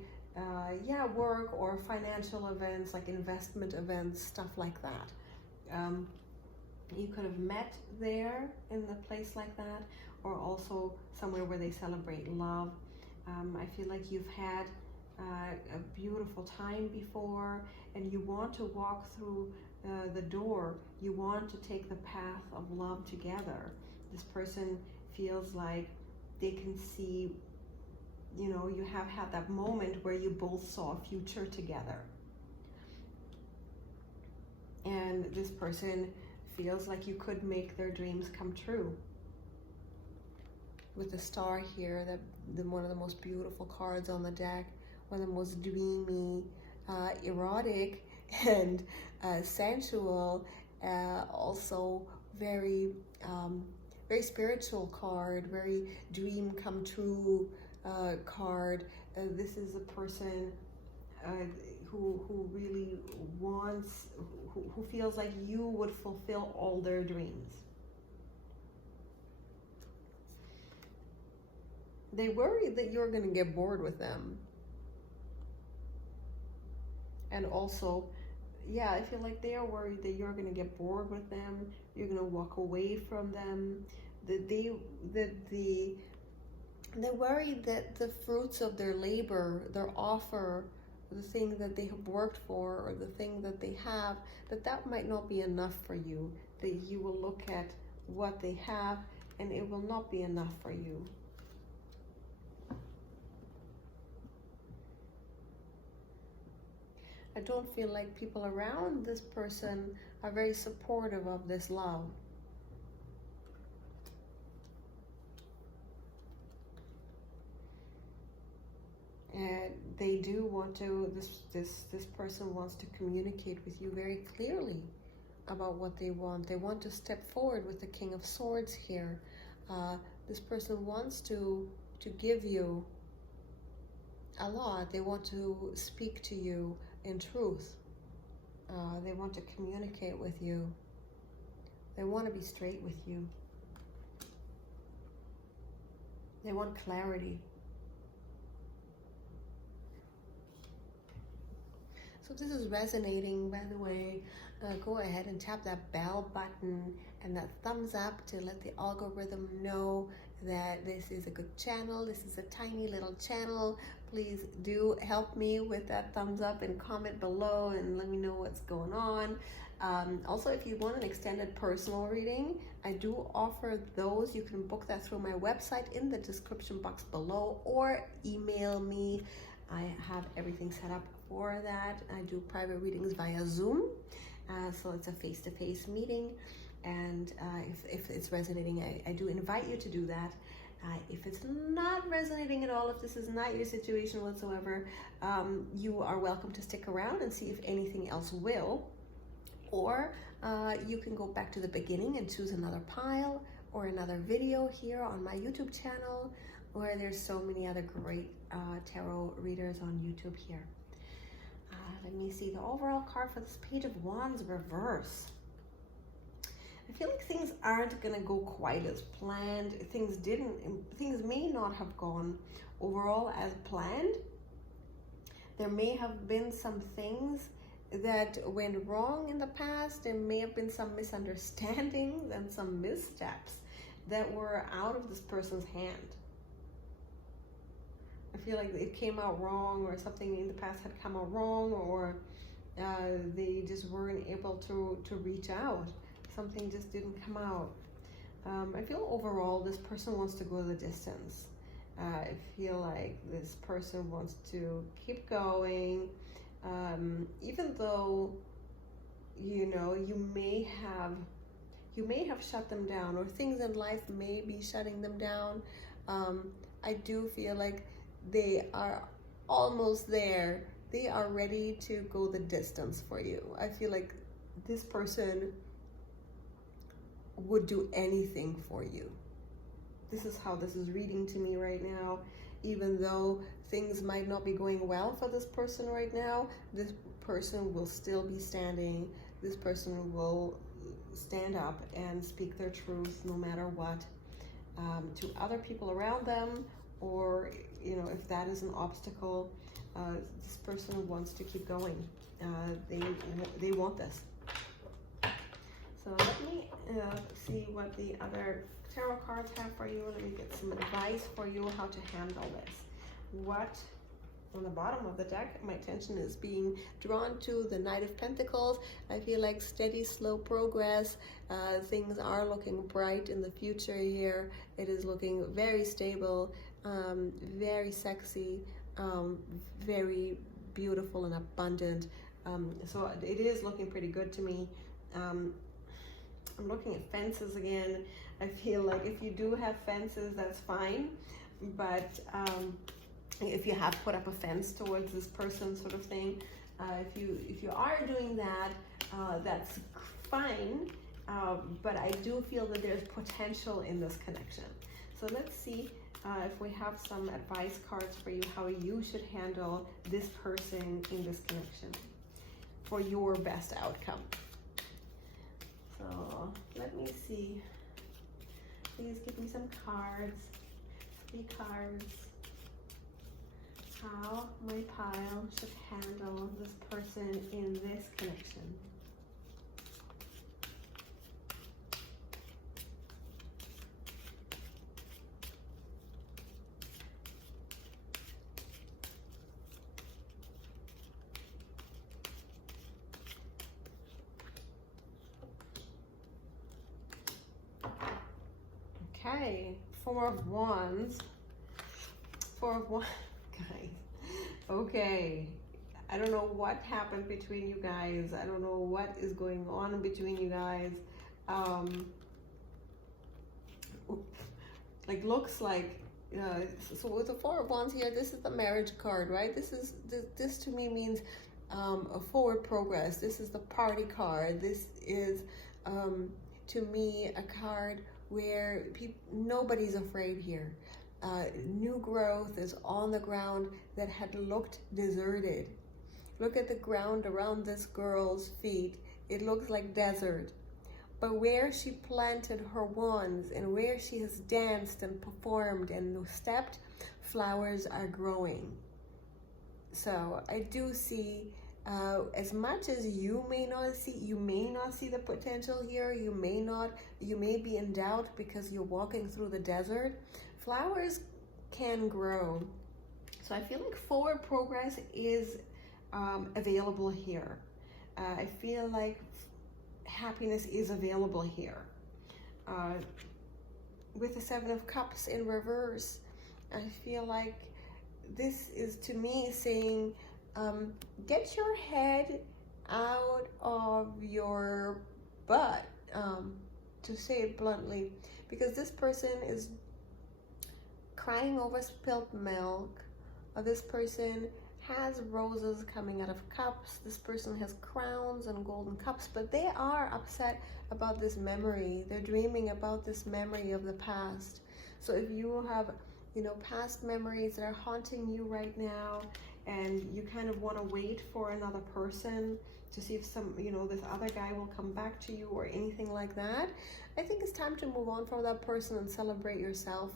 yeah, work or financial events like investment events, stuff like that. You could have met there in a place like that, or also somewhere where they celebrate love. I feel like you've had a beautiful time before, and you want to walk through the door. You want to take the path of love together. This person feels like they can see, you know, you have had that moment where you both saw a future together. And this person feels like you could make their dreams come true. With the star here, one of the most beautiful cards on the deck, one of the most dreamy, erotic, and sensual, also very spiritual card, very dream come true card. This is a person who really wants, who feels like you would fulfill all their dreams. They worry that you're going to get bored with them. And also, yeah, I feel like they are worried that you're going to get bored with them. You're going to walk away from them. They're worried that the fruits of their labor, their offer, the thing that they have worked for, or the thing that they have, that might not be enough for you. That you will look at what they have and it will not be enough for you. I don't feel like people around this person are very supportive of this love. And they do want to, this person wants to communicate with you very clearly about what they want. They want to step forward with the King of Swords here. This person wants to give you a lot. They want to speak to you in truth. They want to communicate with you. They want to be straight with you. They want clarity. So this is resonating, by the way. Go ahead and tap that bell button and that thumbs up to let the algorithm know that this is a good channel. This is a tiny little channel. Please do help me with that thumbs up and comment below and let me know what's going on. Also, if you want an extended personal reading, I do offer those. You can book that through my website in the description box below, or email me. I have everything set up for that. I do private readings via Zoom. So it's a face-to-face meeting. And if it's resonating, I do invite you to do that. If it's not resonating at all, if this is not your situation whatsoever, you are welcome to stick around and see if anything else will. Or you can go back to the beginning and choose another pile or another video here on my YouTube channel, where there's so many other great tarot readers on YouTube here. Let me see the overall card for this Page of Wands reverse. I feel like things aren't gonna go quite as planned. Things may not have gone overall as planned. There may have been some things that went wrong in the past. There may have been some misunderstandings and some missteps that were out of this person's hand. I feel like it came out wrong, or something in the past had come out wrong, or they just weren't able to reach out. Something just didn't come out. I feel overall this person wants to go the distance. I feel like this person wants to keep going, even though, you know, you may have shut them down, or things in life may be shutting them down. I do feel like they are almost there. They are ready to go the distance for you. I feel like this person would do anything for you. This is how this is reading to me right now. Even though things might not be going well for this person right now, this person will still be standing. This person will stand up and speak their truth no matter what, to other people around them, or, you know, if that is an obstacle, this person wants to keep going. They want this. So let me see what the other tarot cards have for you. Let me get some advice for you how to handle this. What, on the bottom of the deck, my attention is being drawn to the Knight of Pentacles. I feel like steady, slow progress. Things are looking bright in the future here. It is looking very stable, very sexy, very beautiful and abundant. So it is looking pretty good to me. I'm looking at fences again. I feel like if you do have fences, that's fine. But if you have put up a fence towards this person, sort of thing, if you are doing that, that's fine. But I do feel that there's potential in this connection. So let's see if we have some advice cards for you, how you should handle this person in this connection for your best outcome. So let me see. Please give me some cards. 3 cards. How my pile should handle this person in this connection. Okay, 4 of Wands. 4 of Wands, guys. Okay, I don't know what happened between you guys. I don't know what is going on between you guys. Like, looks like, so with the 4 of Wands here, this is the marriage card, right? This to me means a forward progress. This is the party card. This is, to me, a card where nobody's afraid here. New growth is on the ground that had looked deserted. Look at the ground around this girl's feet. It looks like desert. but where she planted her wands and where she has danced and performed and stepped, flowers are growing. So I do see, as much as you may not see the potential here, you may be in doubt because you're walking through the desert, flowers can grow. So I feel like forward progress is available here. I feel like happiness is available here. With the Seven of Cups in reverse, I feel like this is, to me, saying, get your head out of your butt, to say it bluntly, because this person is crying over spilt milk. This person has roses coming out of cups. This person has crowns and golden cups, but they are upset about this memory. They're dreaming about this memory of the past. So if you have, past memories that are haunting you right now, and you kind of want to wait for another person to see if this other guy will come back to you or anything like that, I think it's time to move on from that person and celebrate yourself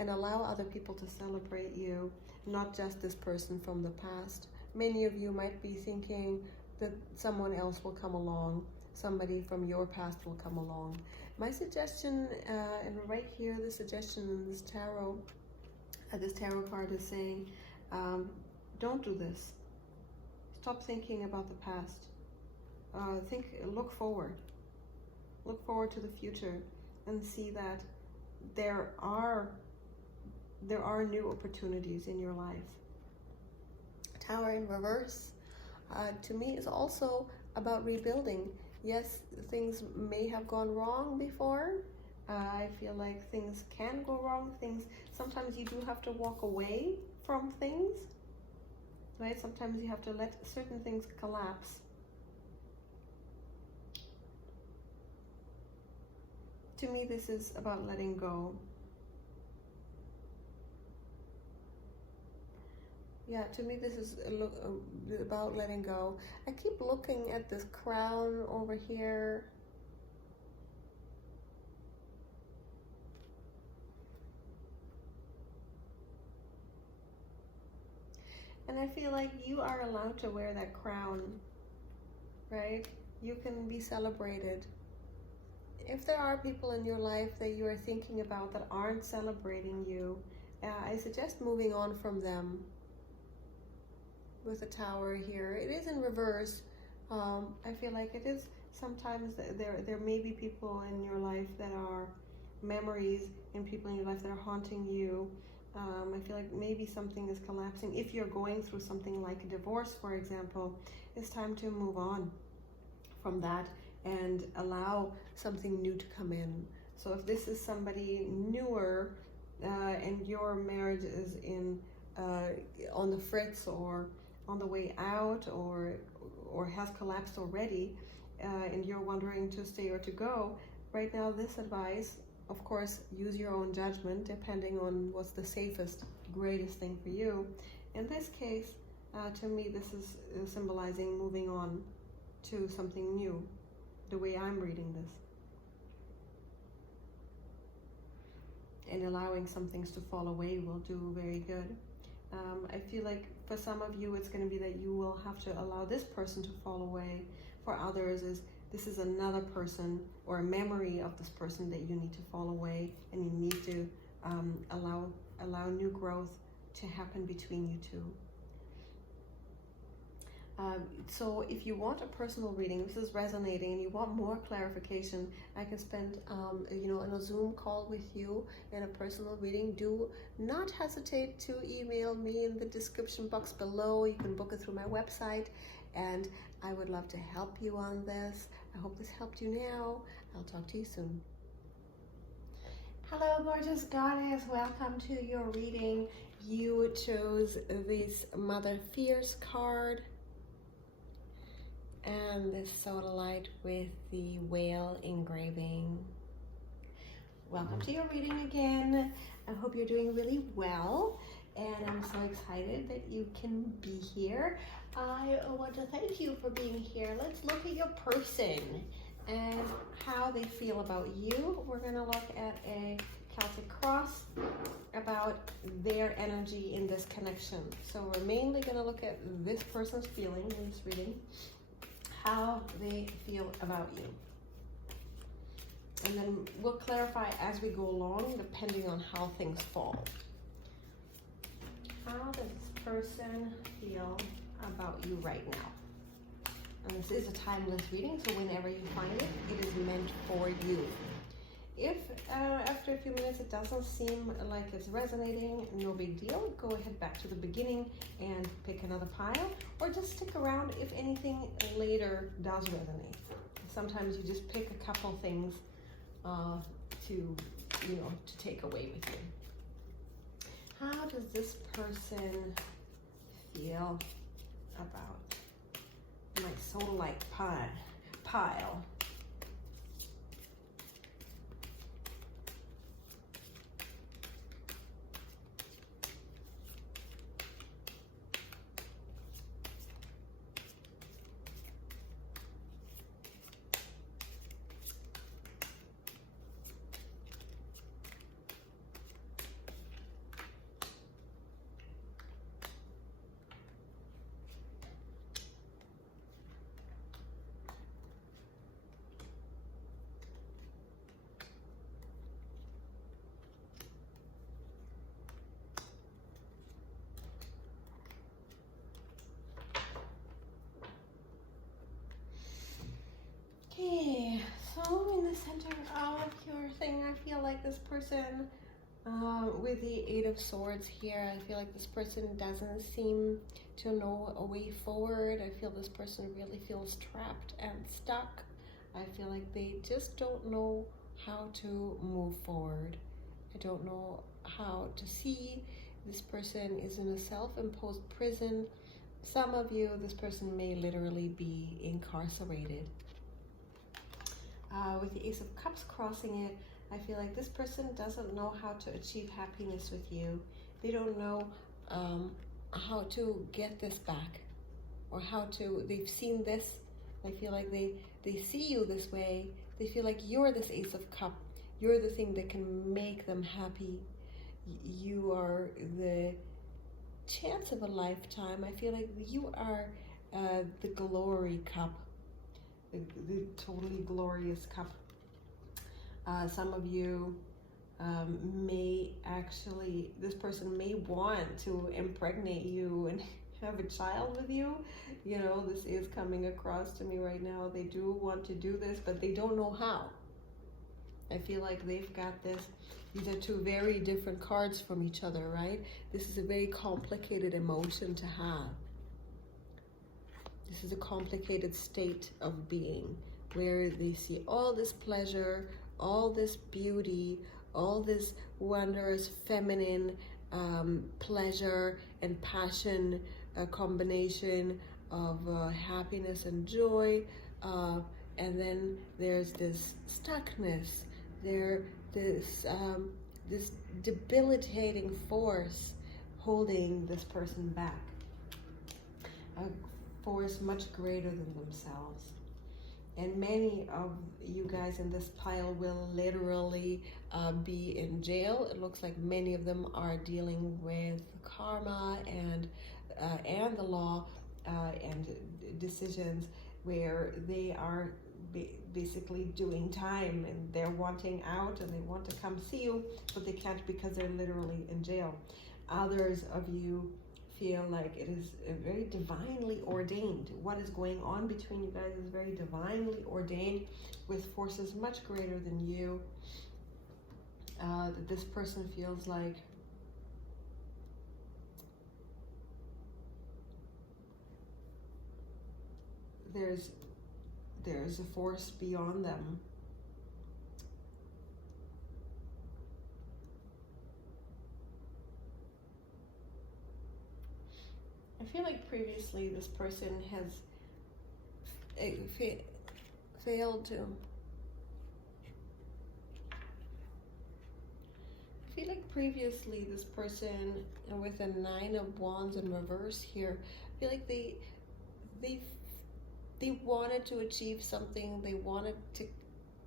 and allow other people to celebrate you, not just this person from the past. Many of you might be thinking that someone else will come along, somebody from your past will come along. My suggestion, and right here, the suggestion in this tarot card is saying, don't do this. Stop thinking about the past. Look forward. Look forward to the future and see that there are new opportunities in your life. Tower in reverse, to me, is also about rebuilding. Yes, things may have gone wrong before. I feel like things can go wrong. Sometimes you do have to walk away from things, right? Sometimes you have to let certain things collapse. To me, this is about letting go. Yeah, to me, this is about letting go. I keep looking at this crown over here. And I feel like you are allowed to wear that crown, right? You can be celebrated. If there are people in your life that you are thinking about that aren't celebrating you, I suggest moving on from them. With the Tower here, it is in reverse. I feel like it is sometimes there may be people in your life that are memories, and people in your life that are haunting you. I feel like maybe something is collapsing. If you're going through something like a divorce, for example, it's time to move on from that and allow something new to come in. So if this is somebody newer, and your marriage is on the fritz or on the way out, or has collapsed already, and you're wondering to stay or to go, right now this advice, of course, use your own judgment depending on what's the safest, greatest thing for you. In this case, to me, this is symbolizing moving on to something new, the way I'm reading this. And allowing some things to fall away will do very good. I feel like for some of you, it's going to be that you will have to allow this person to fall away. For others, this is another person or a memory of this person that you need to fall away, and you need to allow new growth to happen between you two. So if you want a personal reading, this is resonating, and you want more clarification, I can spend in a Zoom call with you in a personal reading. Do not hesitate to email me in the description box below. You can book it through my website, and I would love to help you on this. I hope this helped you now. I'll talk to you soon. Hello, gorgeous goddess. Welcome to your reading. You chose this Mother Fierce card and this Sodalite with the whale engraving. Welcome to your reading again. I hope you're doing really well, and I'm so excited that you can be here. I want to thank you for being here. Let's look at your person. and how they feel about you. We're going to look at a Celtic cross about their energy in this connection. So we're mainly going to look at this person's feeling in this reading, how they feel about you. And then we'll clarify as we go along, depending on how things fall. How does this person feel about you right now? And this is a timeless reading, so whenever you find it, it is meant for you. If after a few minutes it doesn't seem like it's resonating, no big deal. Go ahead back to the beginning and pick another pile, or just stick around if anything later does resonate. Sometimes you just pick a couple things to take away with you. How does this person feel about my Sodalite pile? Okay, so in the center of your thing, I feel like this person, with the Eight of Swords here, I feel like this person doesn't seem to know a way forward. I feel this person really feels trapped and stuck. I feel like they just don't know how to move forward. I don't know how to see. This person is in a self-imposed prison. Some of you, this person may literally be incarcerated. With the Ace of Cups crossing it, I feel like this person doesn't know how to achieve happiness with you. They don't know how to get this back, or how to, they've seen this. I feel like they see you this way. They feel like you're this Ace of Cups. You're the thing that can make them happy. You are the chance of a lifetime. I feel like you are the glory cup. The totally glorious cup. Some of you may actually, this person may want to impregnate you and have a child with you. You know, this is coming across to me right now. They do want to do this, but they don't know how. I feel like they've got this. These are two very different cards from each other, right? This is a very complicated emotion to have. This is a complicated state of being where they see all this pleasure, all this beauty, all this wondrous feminine pleasure and passion, a combination of happiness and joy, and then there's this stuckness, this debilitating force holding this person back. Force much greater than themselves. And many of you guys in this pile will literally be in jail. It looks like many of them are dealing with karma and the law and decisions where they are basically doing time, and they're wanting out and they want to come see you, but they can't because they're literally in jail. Others of you feel like it is very divinely ordained. What is going on between you guys is very divinely ordained, with forces much greater than you. That this person feels like there's a force beyond them. I feel like previously this person has failed to. I feel like previously this person, with the Nine of Wands in reverse here, I feel like they they wanted to achieve something, they wanted to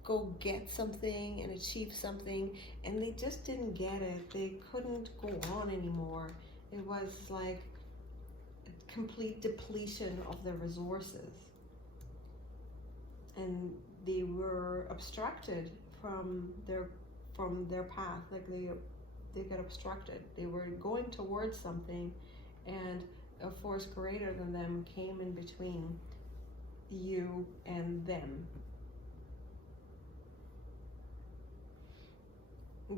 go get something and achieve something, and they just didn't get it. They couldn't go on anymore. It was like a complete depletion of their resources, and they were obstructed from their path. Like they got obstructed. They were going towards something, and a force greater than them came in between you and them.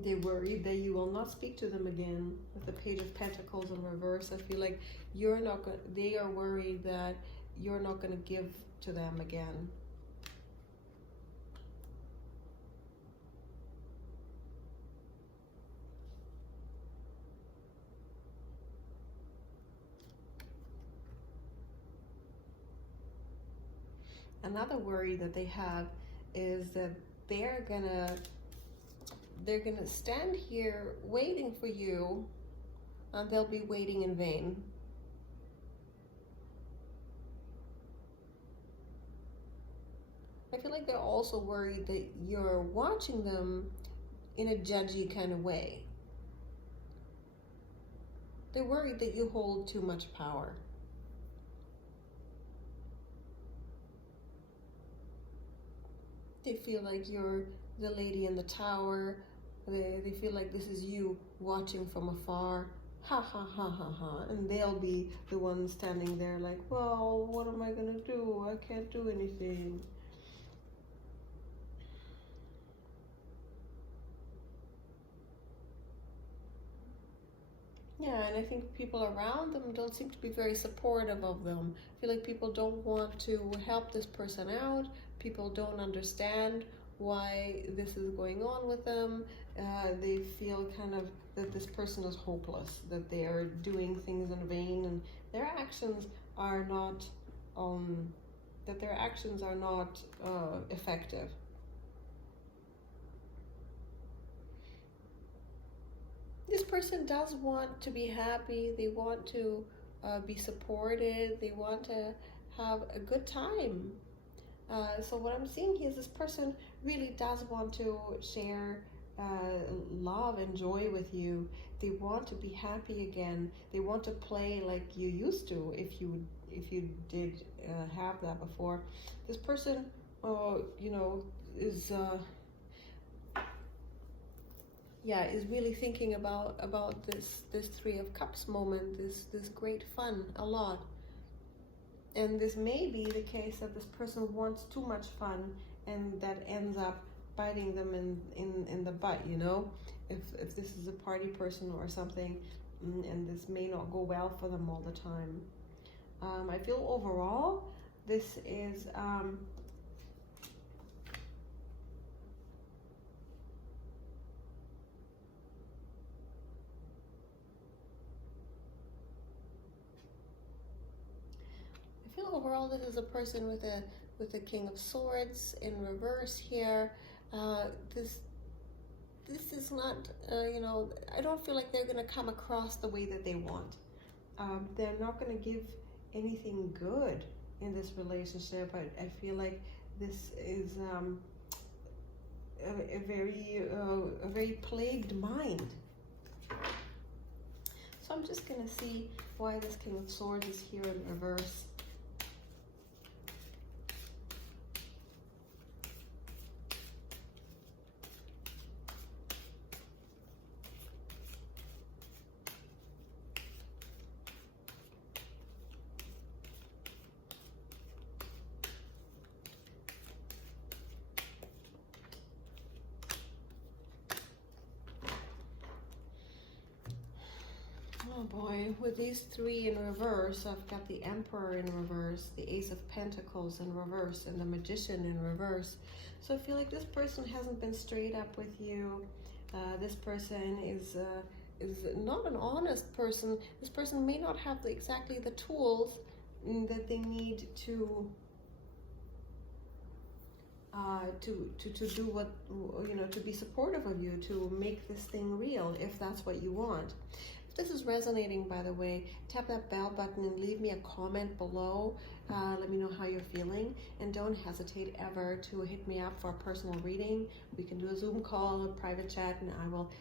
They worried that you will not speak to them again. With the Page of Pentacles in reverse, I feel like you're not going. They are worried that you're not going to give to them again. Another worry that they have is that they're gonna stand here waiting for you, and they'll be waiting in vain. I feel like they're also worried that you're watching them in a judgy kind of way. They're worried that you hold too much power. They feel like you're the lady in the tower. They feel like this is you watching from afar. Ha ha ha ha ha. And they'll be the ones standing there like, well, what am I gonna do? I can't do anything. Yeah, and I think people around them don't seem to be very supportive of them. I feel like people don't want to help this person out. People don't understand why this is going on with them. They feel kind of that this person is hopeless, that they are doing things in vain, and their actions are not effective. This person does want to be happy. They want to be supported. They want to have a good time. So what I'm seeing here is this person really does want to share love and joy with you. They want to be happy again. They want to play like you used to, if you did have that before. This person, is really thinking about this Three of Cups moment, this great fun a lot. And this may be the case that this person wants too much fun, and that ends up biting them in the butt, you know? If this is a party person or something, and this may not go well for them all the time. I feel overall, this is... overall, this is a person with the King of Swords in reverse here. This is not, I don't feel like they're going to come across the way that they want. They're not going to give anything good in this relationship. I feel like this is a very plagued mind. So I'm just going to see why this King of Swords is here in reverse. Oh boy, with these three in reverse, I've got the Emperor in reverse, the Ace of Pentacles in reverse, and the Magician in reverse. So I feel like this person hasn't been straight up with you. This person is not an honest person. This person may not have exactly the tools that they need to do what, to be supportive of you, to make this thing real, if that's what you want. If this is resonating, by the way, tap that bell button and leave me a comment below. Let me know how you're feeling, and don't hesitate ever to hit me up for a personal reading. We can do a Zoom call, a private chat, and I will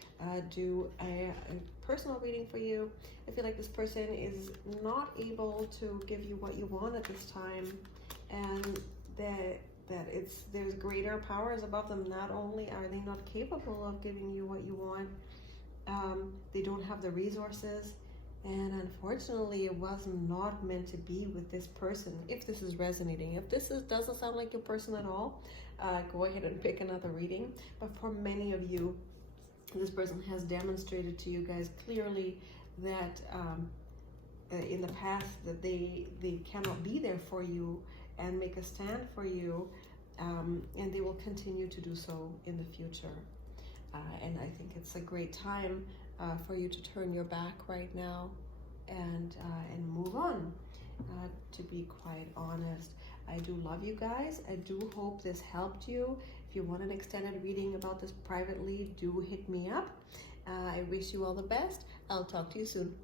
do a personal reading for you. I feel like this person is not able to give you what you want at this time, and that there's greater powers above them. Not only are they not capable of giving you what you want, they don't have the resources, and unfortunately it was not meant to be with this person. If this is resonating, if this doesn't sound like your person at all, go ahead and pick another reading. But for many of you, this person has demonstrated to you guys clearly that in the past that they cannot be there for you and make a stand for you, and they will continue to do so in the future. And I think it's a great time for you to turn your back right now and move on. To be quite honest, I do love you guys. I do hope this helped you. If you want an extended reading about this privately, do hit me up. I wish you all the best. I'll talk to you soon.